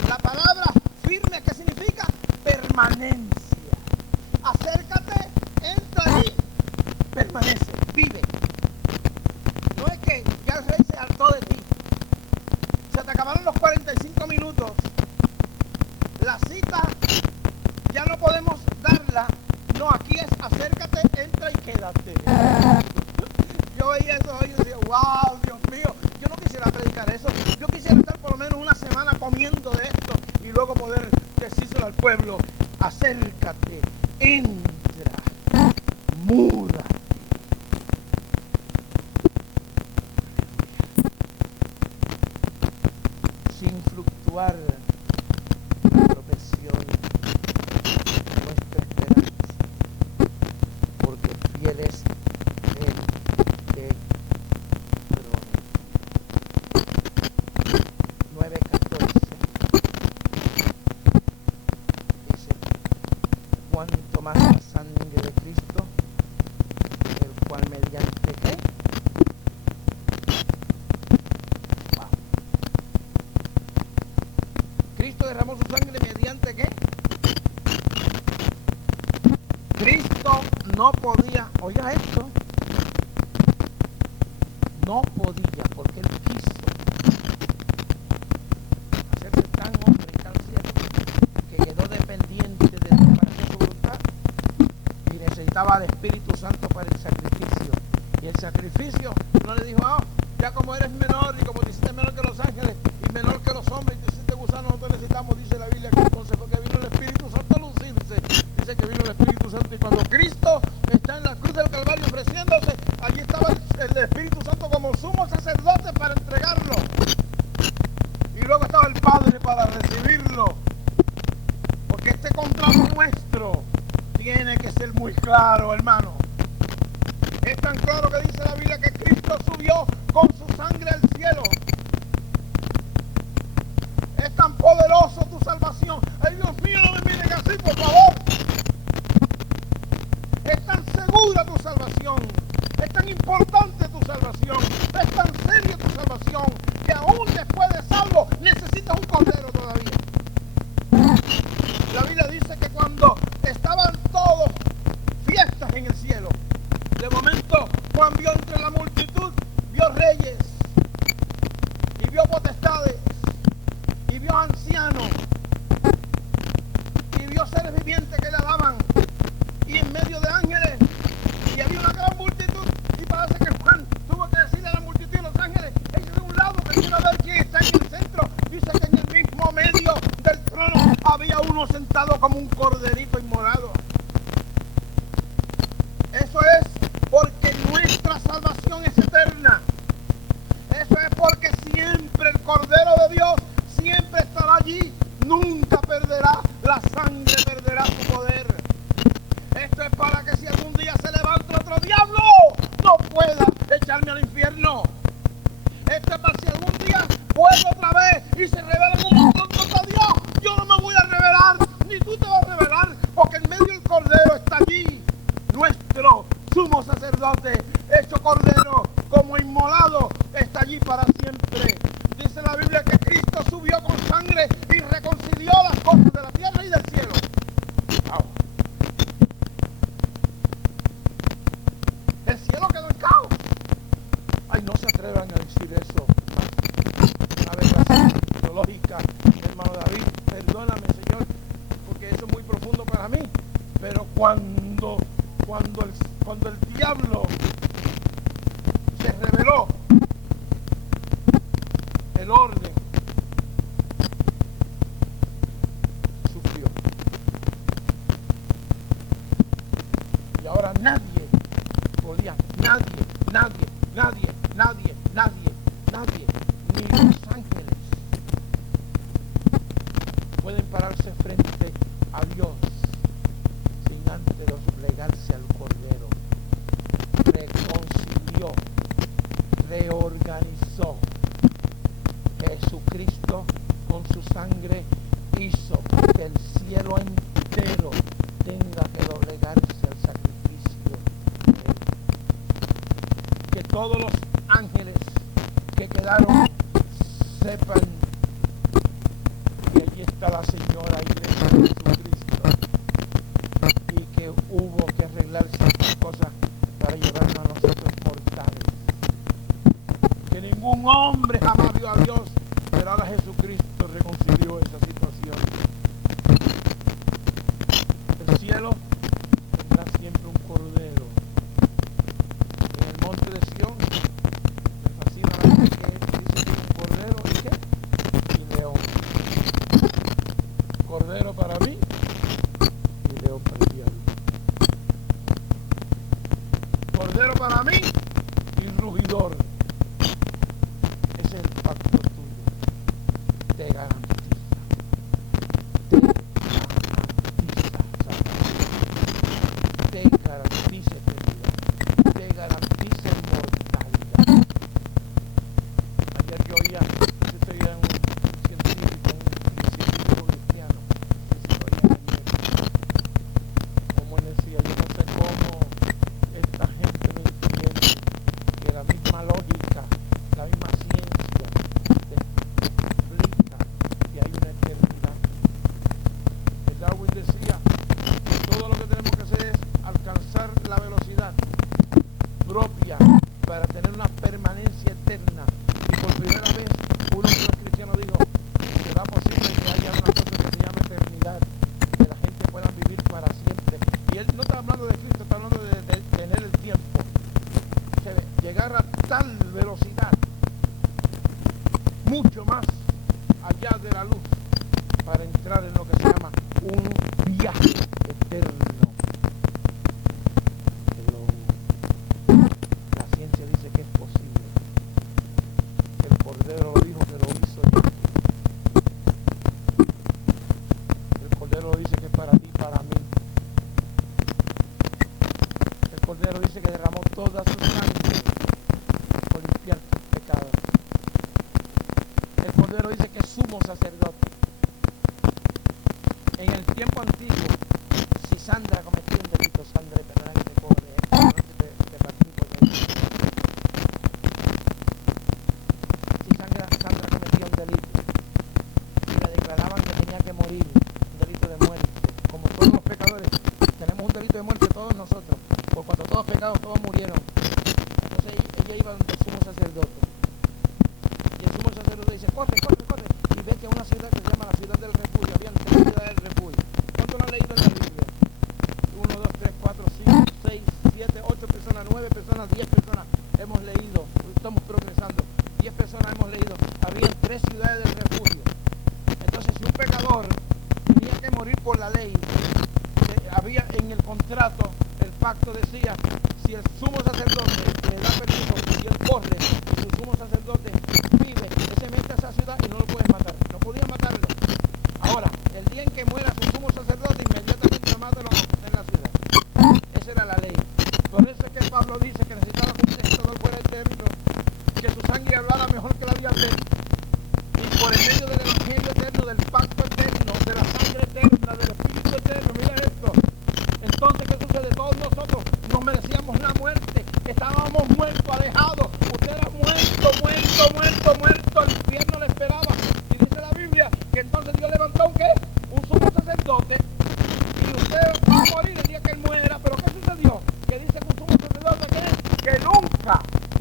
La palabra firme, ¿qué significa? Permanencia. Acércate, entra ahí, permanece, vive. No es que ya el rey se hartó de ti. Se te acabaron los 45 minutos. La cita ya no podemos darla. No, aquí es acércate, entra y quédate. Yo veía eso hoy y decía, wow, Dios mío, yo no quisiera predicar eso. Yo quisiera estar por lo menos una semana comiendo de esto y luego poder decírselo al pueblo. Acércate, entra, muda. Sin fluctuar la profesión de nuestra esperanza, porque fiel es el de trono. 9:14 dice, cuanto más la Cristo derramó su sangre mediante ¿qué? Cristo no podía, oiga esto, no podía, porque Él quiso hacerse tan hombre y tan siervo que quedó dependiente de Dios para hacer su voluntad y necesitaba al Espíritu Santo para el sacrificio. Y el sacrificio no le dijo, ya como eres menor y como te hiciste menor que los ángeles y menor que los hombres y te hiciste gusano, nosotros necesitamos, dice la Biblia, que entonces fue que vino el Espíritu Santo a lucirse. Dice que vino el Espíritu Santo y cuando Cristo está en la cruz del Calvario ofreciéndose, allí estaba el Espíritu Santo como sumo sacerdote para entregarlo. Y luego estaba el Padre para recibirlo. Porque este contrato nuestro tiene que ser muy claro, hermano. Es tan claro que dice la Biblia que Cristo subió con su sangre al cielo. Es tan poderoso tu salvación. Ay, Dios mío, no me miren así, por favor. Es tan segura tu salvación. Es tan importante tu salvación. Es tan seria tu salvación que aún después de salvo necesitas un cordero todavía. La Biblia dice que cuando estaban todos fiestas en el cielo, de momento Juan vio entre la multitud, vio reyes y vio potestades y vio ancianos y vio seres vivientes que le alaban y en medio de ángeles, y había una gran multitud, y parece que Juan tuvo que decirle a la multitud y los ángeles, ellos de un lado que quiero ver quién está en el centro. Dice que en el mismo medio del trono había uno sentado como un corderito inmolado. Eso es porque nuestra salvación es eterna. Eso es porque siempre el Cordero de Dios siempre estará allí. Nunca perderá la sangre, perderá su poder. Esto es para que si algún día se levanta otro diablo, no pueda echarme al infierno. Esto es para si algún día vuelvo otra vez y se revelan un montón contra Dios. Yo no me voy a revelar, ni tú te vas a revelar, porque en medio del Cordero está allí nuestro sumo sacerdote, hecho Cordero, como inmolado, está allí para siempre. Dice la Biblia que Cristo subió con sangre y reconcilió las cosas de la tierra y del cielo. Wow. El cielo quedó en caos. Ay, no se atrevan a decir eso. Una aberración teológica, hermano David, perdóname, Señor, porque eso es muy profundo para mí. Pero cuando el diablo se reveló, el orden sufrió. Y ahora nadie podía, nadie, ni los ángeles pueden pararse frente a Dios sin antes doblegarse al Cordero. Reconcilió, reorganizó. Jesucristo con su sangre hizo que el cielo entero tenga que doblegarse al sacrificio de Él. Que todos los ángeles que quedaron sepan que allí está la señora iglesia de Jesucristo y que hubo que arreglar ciertas cosas para llevarnos a nosotros mortales. Que ningún hombre jamás vio a Dios, pero ahora Jesucristo reconcilió esa situación. El cielo tendrá siempre un cordero. En el monte de Sión me fascina la gente que dice que es un cordero y qué, y león. Cordero para mí y león para el diablo. Cordero para mí y rugidor. Ese es el pacto tuyo. Te garantiza. Te garantiza eternidad. Te garantiza inmortalidad. Ayer yo oía, yo estoy en un científico cristiano, para entrar en lo que se llama un viaje eterno. La ciencia dice que es posible. El Cordero lo dijo que lo hizo ya. El Cordero dice que es para ti, para mí. El Cordero dice que derramó toda su sangre por limpiar tus pecados. El Cordero dice que es sumo sacerdote. En el tiempo antiguo, si Sandra cometió un delito, Sandra, perdona que te cobre, te partí por ahí. Si Sandra cometía un delito y le declaraban que tenía que morir, un delito de muerte, como todos los pecadores, tenemos un delito de muerte todos nosotros, por cuanto todos pecados, todos murieron. Entonces ella iba donde el sumo sacerdote. Y el sumo sacerdote dice, corre, corre, corre. Y ve que una ciudad que se llama la ciudad del refugio, habían 3 ciudades del refugio. ¿Cuánto lo han leído en la Biblia? 1, 2, 3, 4, 5, 6, 7, 8 personas, 9 personas, 10 personas hemos leído. Estamos progresando. 10 personas hemos leído. Había 3 ciudades del refugio. Entonces, si un pecador tenía que morir por la ley, había en el contrato, el pacto decía, si el sumo sacerdote le da permiso y él corre, si el sumo sacerdote vive, él se mete a esa ciudad y no lo puede matar. No podía matarlo. Ahora, el día en que muera su sumo sacerdote, inmediatamente mátalo en la ciudad. Esa era la ley. Por eso es que Pablo dice que necesitaba que un testador fuera eterno, que su sangre hablara mejor que la de Abel. Y por el medio del evangelio eterno, del pacto eterno, de la sangre eterna, del espíritu eterno, mira esto. Entonces, ¿qué sucede? Todos nosotros no merecíamos la muerte. Estábamos muertos, alejados. Usted era muerto, muerto, muerto, muerto. El infierno le esperaba. Y dice la Biblia que entonces Dios levantó un ¿qué? Un sumo sacerdote. Y usted va a morir el día que él muera. ¿Pero qué sucedió? Que dice que un sumo sacerdote que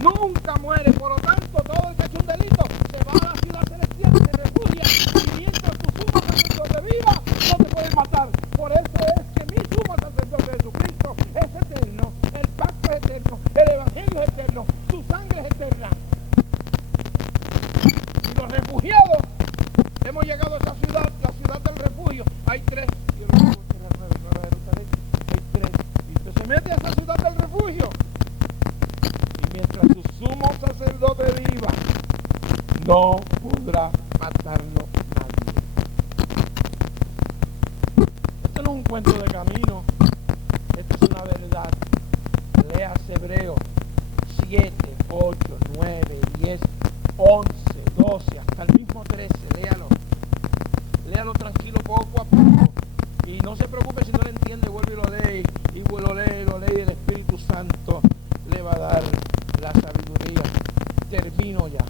nunca muere. Por lo tanto, todo el que ha hecho un delito se va a la ciudad celestial, se refugia. Y mientras tu sumo sacerdote viva, no te pueden matar. Por eso es que mi sumo sacerdote Jesucristo es eterno. El pacto es eterno. El evangelio es eterno. Su sangre es eterna. Y los refugiados hemos llegado a esa ciudad, la ciudad del refugio. Hay 3. Hay 3. Y usted se mete a esa ciudad del refugio. Y mientras su sumo sacerdote viva, no podrá matarlo nadie. Esto no es un cuento de camino. Esto es una verdad. Leas Hebreos 7, 8, 9, 10, 11, 12, hasta el mismo 13. Léalo. Léalo tranquilo, poco a poco. Y no se preocupe si no lo entiende, vuelve y lo lee. Y lo lee. El Espíritu Santo le va a dar la sabiduría. Termino ya.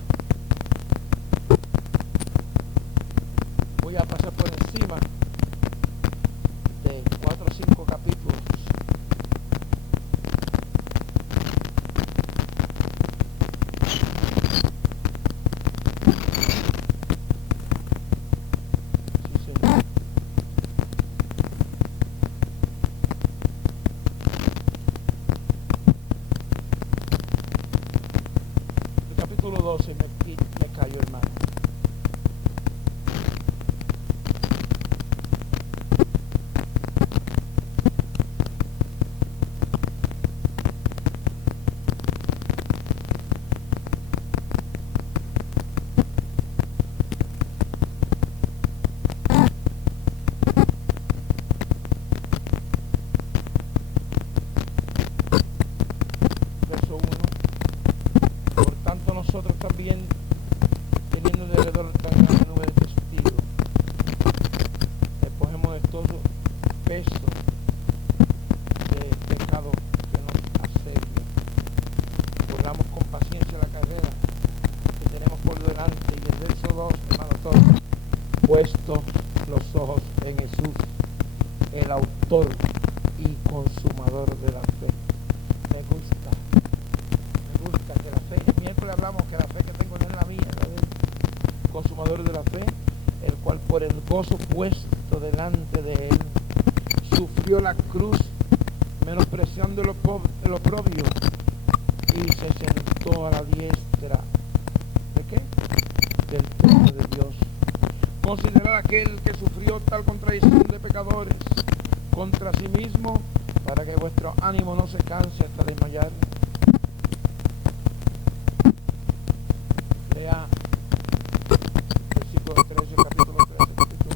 Voy a pasar por encima de 4 o 5 capítulos. Sí, señor. El capítulo 12 me cayó, hermano. Verso 1. Por tanto nosotros también, teniendo alrededor tan grande nube de testigos, despojemos de todo peso de pecado que nos asedia. Corramos con paciencia la carrera que tenemos por delante. Y el verso 2, hermano, todo. Puesto los ojos en Jesús, el autor y consumador de la fe. Me gusta que la fe, el miércoles hablamos que la fe que tengo no es la mía, la del consumador de la fe, el cual por el gozo puesto delante de él sufrió la cruz, menospreciando el oprobio, y se sentó a la diestra ¿de qué? Del trono de Dios. Considerad aquel que sufrió tal contradicción de pecadores contra sí mismo, para que vuestro ánimo no se canse hasta desmayar. Lea versículo 13, capítulo 13, capítulo.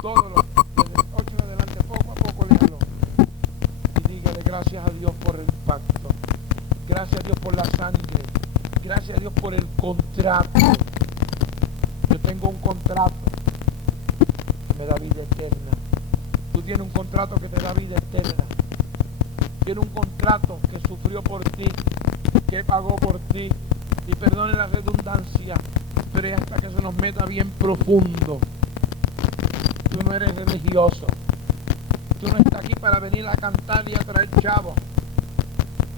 Todos los, desde el 8 en adelante, poco a poco léalo. Y dígale gracias a Dios por el pacto. Gracias a Dios por la sangre. Gracias a Dios por el contrato. Yo tengo un contrato que me da vida eterna. Tú tienes un contrato que te da vida eterna. Tienes un contrato que sufrió por ti, que pagó por ti. Y perdone la redundancia, pero es hasta que se nos meta bien profundo. Tú no eres religioso. Tú no estás aquí para venir a cantar y a traer chavos.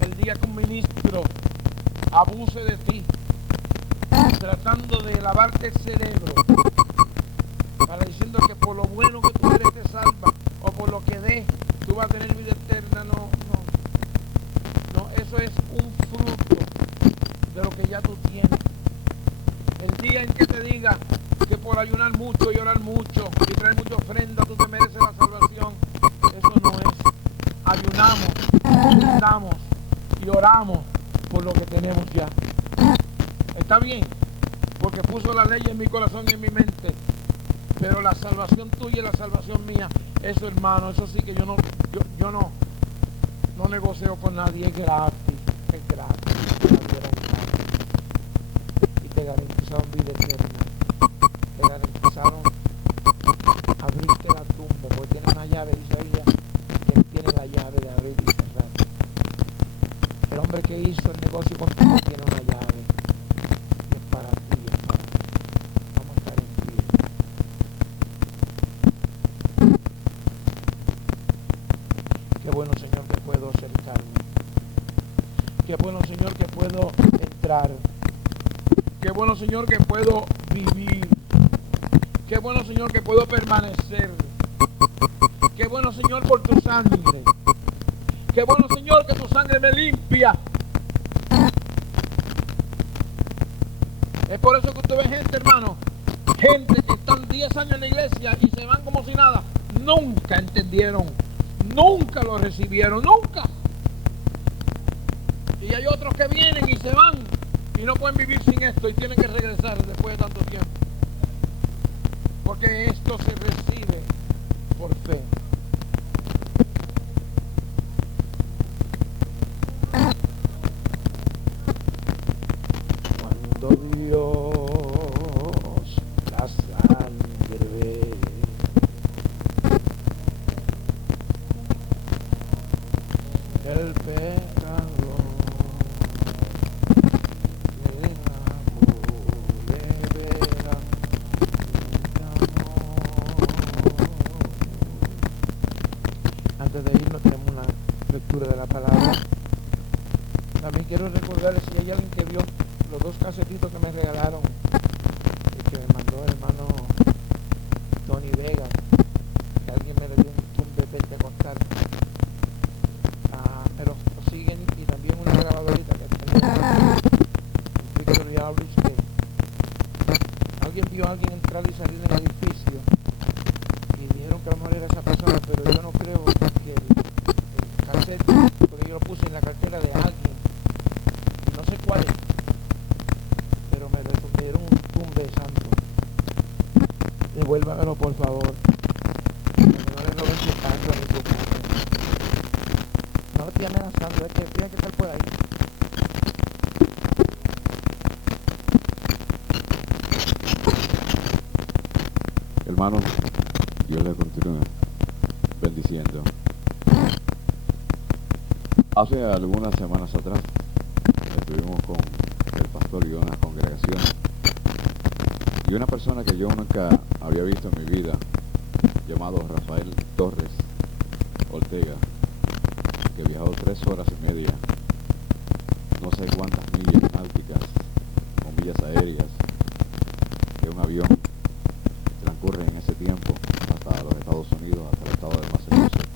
El día que un ministro abuse de ti, tratando de lavarte el cerebro, para diciendo que por lo bueno que tú eres te salva, o por lo que des, tú vas a tener vida eterna. No, eso es un fruto de lo que ya tú tienes. El día en que te diga que por ayunar mucho y orar mucho y traer mucha ofrenda tú te mereces la salvación, eso no es. Ayunamos, ayunamos y oramos por lo que tenemos ya. Está bien, porque puso la ley en mi corazón y en mi mente, pero la salvación tuya y la salvación mía, eso, hermano, eso sí que yo no negocio con nadie. Es gratis, es gratis. Y te garantizaron vida eterna, te garantizaron abrirte la tumba, porque tiene una llave, dice ella, que tiene la llave de abrir y cerrar. El hombre que hizo el negocio contigo tiene una llave, y es para ti, es para ti. Vamos a estar en pie. Qué bueno, Señor, que puedo acercarme. Qué bueno, Señor, que puedo entrar. Qué bueno, Señor, que puedo vivir. Qué bueno, Señor, que puedo permanecer. Qué bueno, Señor, por tu sangre. Qué bueno, Señor, que tu sangre me limpia. Es por eso que usted ve gente, hermano, gente que están 10 años en la iglesia y se van como si nada. Nunca entendieron, nunca lo recibieron, nunca. Y hay otros que vienen y se van y no pueden vivir sin esto y tienen que regresar después de tanto tiempo. Porque esto se recibe por fe. Cuando Dios la sangre ve, el pecado de la palabra. También quiero recordarles, si hay alguien que vio los 2 casetitos que me regalaron, el que me mandó el hermano Tony Vega, que alguien me le dio un tumbe pentecostal, me lo siguen, y también una grabadorita que tenía Victor Diablos, que alguien vio a alguien entrar y salir del edificio y dijeron que a lo mejor era esa persona, pero yo no creo que porque yo lo puse en la cartera de alguien y no sé cuál es, pero me dieron un tumbe santo. Devuélvamelo, por favor. No le roben su carro ni su carro. No lo estoy amenazando, es que tiene que estar por ahí. Hermanos, Dios le continúe bendiciendo. Hace algunas semanas atrás estuvimos con el pastor y una congregación, y una persona que yo nunca había visto en mi vida, llamado Rafael Torres Ortega, que viajó 3 horas y media, no sé cuántas millas náuticas o millas aéreas que un avión transcurre en ese tiempo hasta los Estados Unidos, hasta el estado de Massachusetts.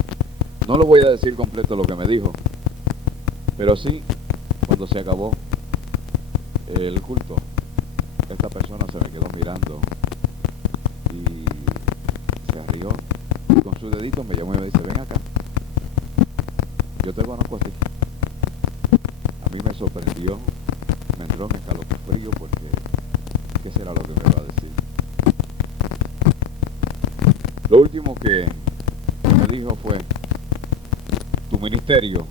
No lo voy a decir completo lo que me dijo, pero sí, cuando se acabó el culto, esta persona se me quedó mirando y su dedito, me llamó y me dice, ven acá, yo te conozco a ti. A mí me sorprendió, me entró en escalofrío porque ¿qué será lo que me va a decir? Lo último que me dijo fue, tu ministerio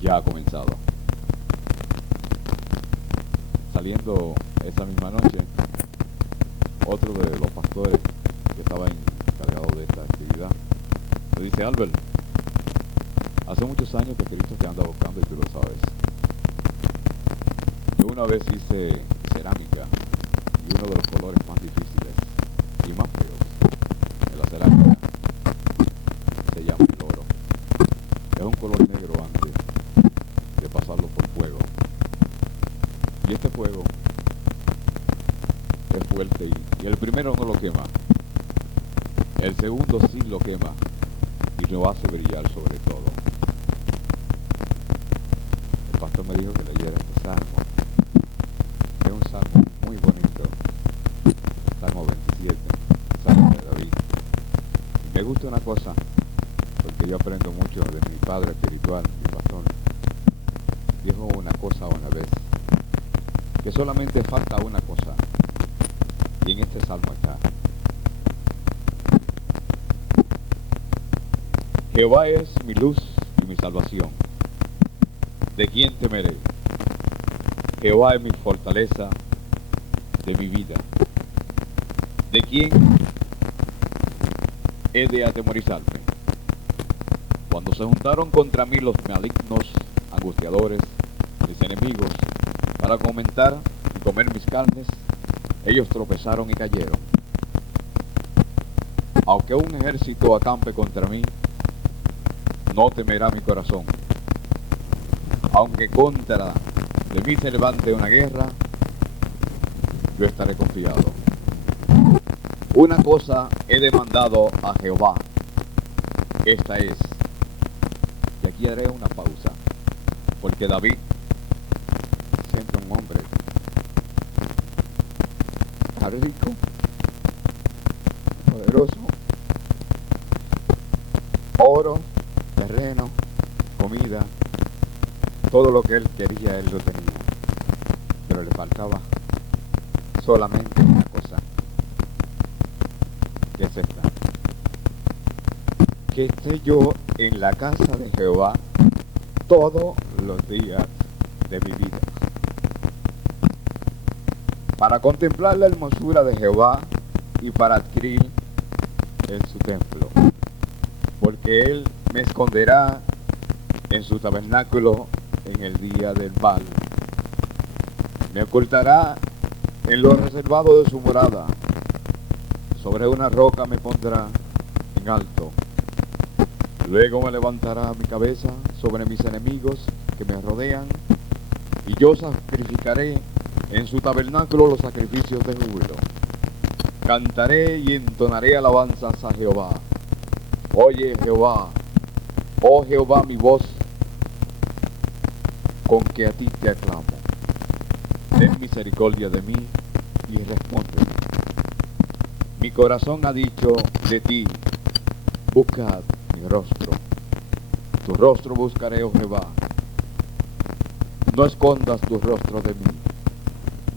ya ha comenzado. Saliendo esa misma noche, otro de los pastores que estaba encargado de esta actividad me dice, Albert, hace muchos años que Cristo te anda buscando y tú lo sabes. Yo una vez hice cerámica y uno de los colores más difíciles y más feos de la cerámica se llama el oro. Es un color negro antes de pasarlo por fuego. Y este fuego es fuerte y el primero no lo quema. El segundo sí lo quema y lo hace brillar sobre todo. El pastor me dijo que leyera este salmo. Es un salmo muy bonito. Salmo 27, salmo de David. Y me gusta una cosa, porque yo aprendo mucho de mi padre espiritual, mi pastor. Dijo una cosa una vez, que solamente falta una cosa, y en este salmo está. Jehová es mi luz y mi salvación. ¿De quién temeré? Jehová es mi fortaleza de mi vida. ¿De quién he de atemorizarme? Cuando se juntaron contra mí los malignos, angustiadores, mis enemigos, para comentar y comer mis carnes, ellos tropezaron y cayeron. Aunque un ejército acampe contra mí, no temerá mi corazón. Aunque contra de mí se levante una guerra, yo estaré confiado. Una cosa he demandado a Jehová, esta es, y aquí haré una pausa, porque David, siempre un hombre rico, poderoso, oro, terreno, comida, todo lo que él quería, él lo tenía, pero le faltaba solamente una cosa, que es esta: que esté yo en la casa de Jehová todos los días de mi vida, para contemplar la hermosura de Jehová y para adquirir en su templo, porque él me esconderá en su tabernáculo en el día del mal, me ocultará en lo reservado de su morada, sobre una roca me pondrá en alto, luego me levantará mi cabeza sobre mis enemigos que me rodean, y yo sacrificaré en su tabernáculo los sacrificios de júbilo. Cantaré y entonaré alabanzas a Jehová. Oye Jehová, oh Jehová, mi voz, con que a ti te aclamo. Ten misericordia de mí y respóndeme. Mi corazón ha dicho de ti, buscad mi rostro. Tu rostro buscaré, oh Jehová. No escondas tu rostro de mí.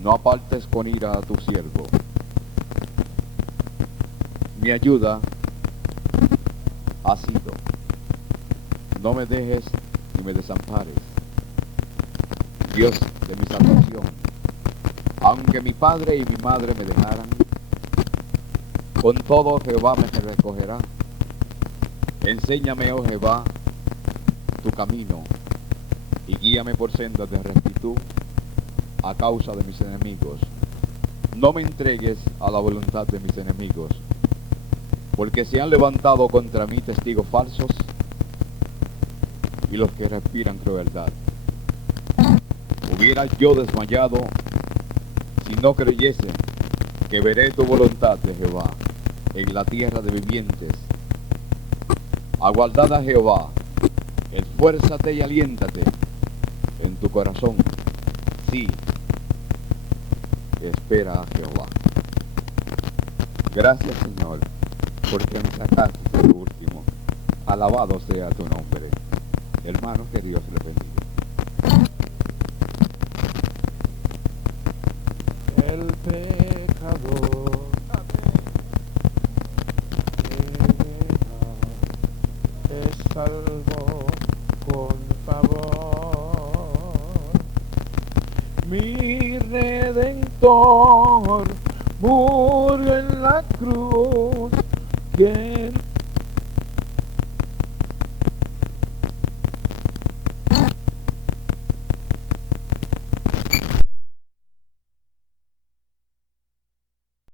No apartes con ira a tu siervo. Mi ayuda ha sido. No me dejes ni me desampares, Dios de mi salvación. Aunque mi padre y mi madre me dejaran, con todo Jehová me recogerá. Enséñame, oh Jehová, tu camino, y guíame por sendas de rectitud a causa de mis enemigos. No me entregues a la voluntad de mis enemigos, porque se han levantado contra mí testigos falsos y los que respiran crueldad. Hubiera yo desmayado si no creyese que veré tu voluntad de Jehová en la tierra de vivientes. Aguardad a Jehová, esfuérzate y aliéntate en tu corazón. Sí, espera a Jehová. Gracias, Señor, porque me sacaste de lo último. Alabado sea tu nombre. Hermanos, que Dios les bendiga. El pecador es salvo con favor. Mi Redentor murió en la cruz, que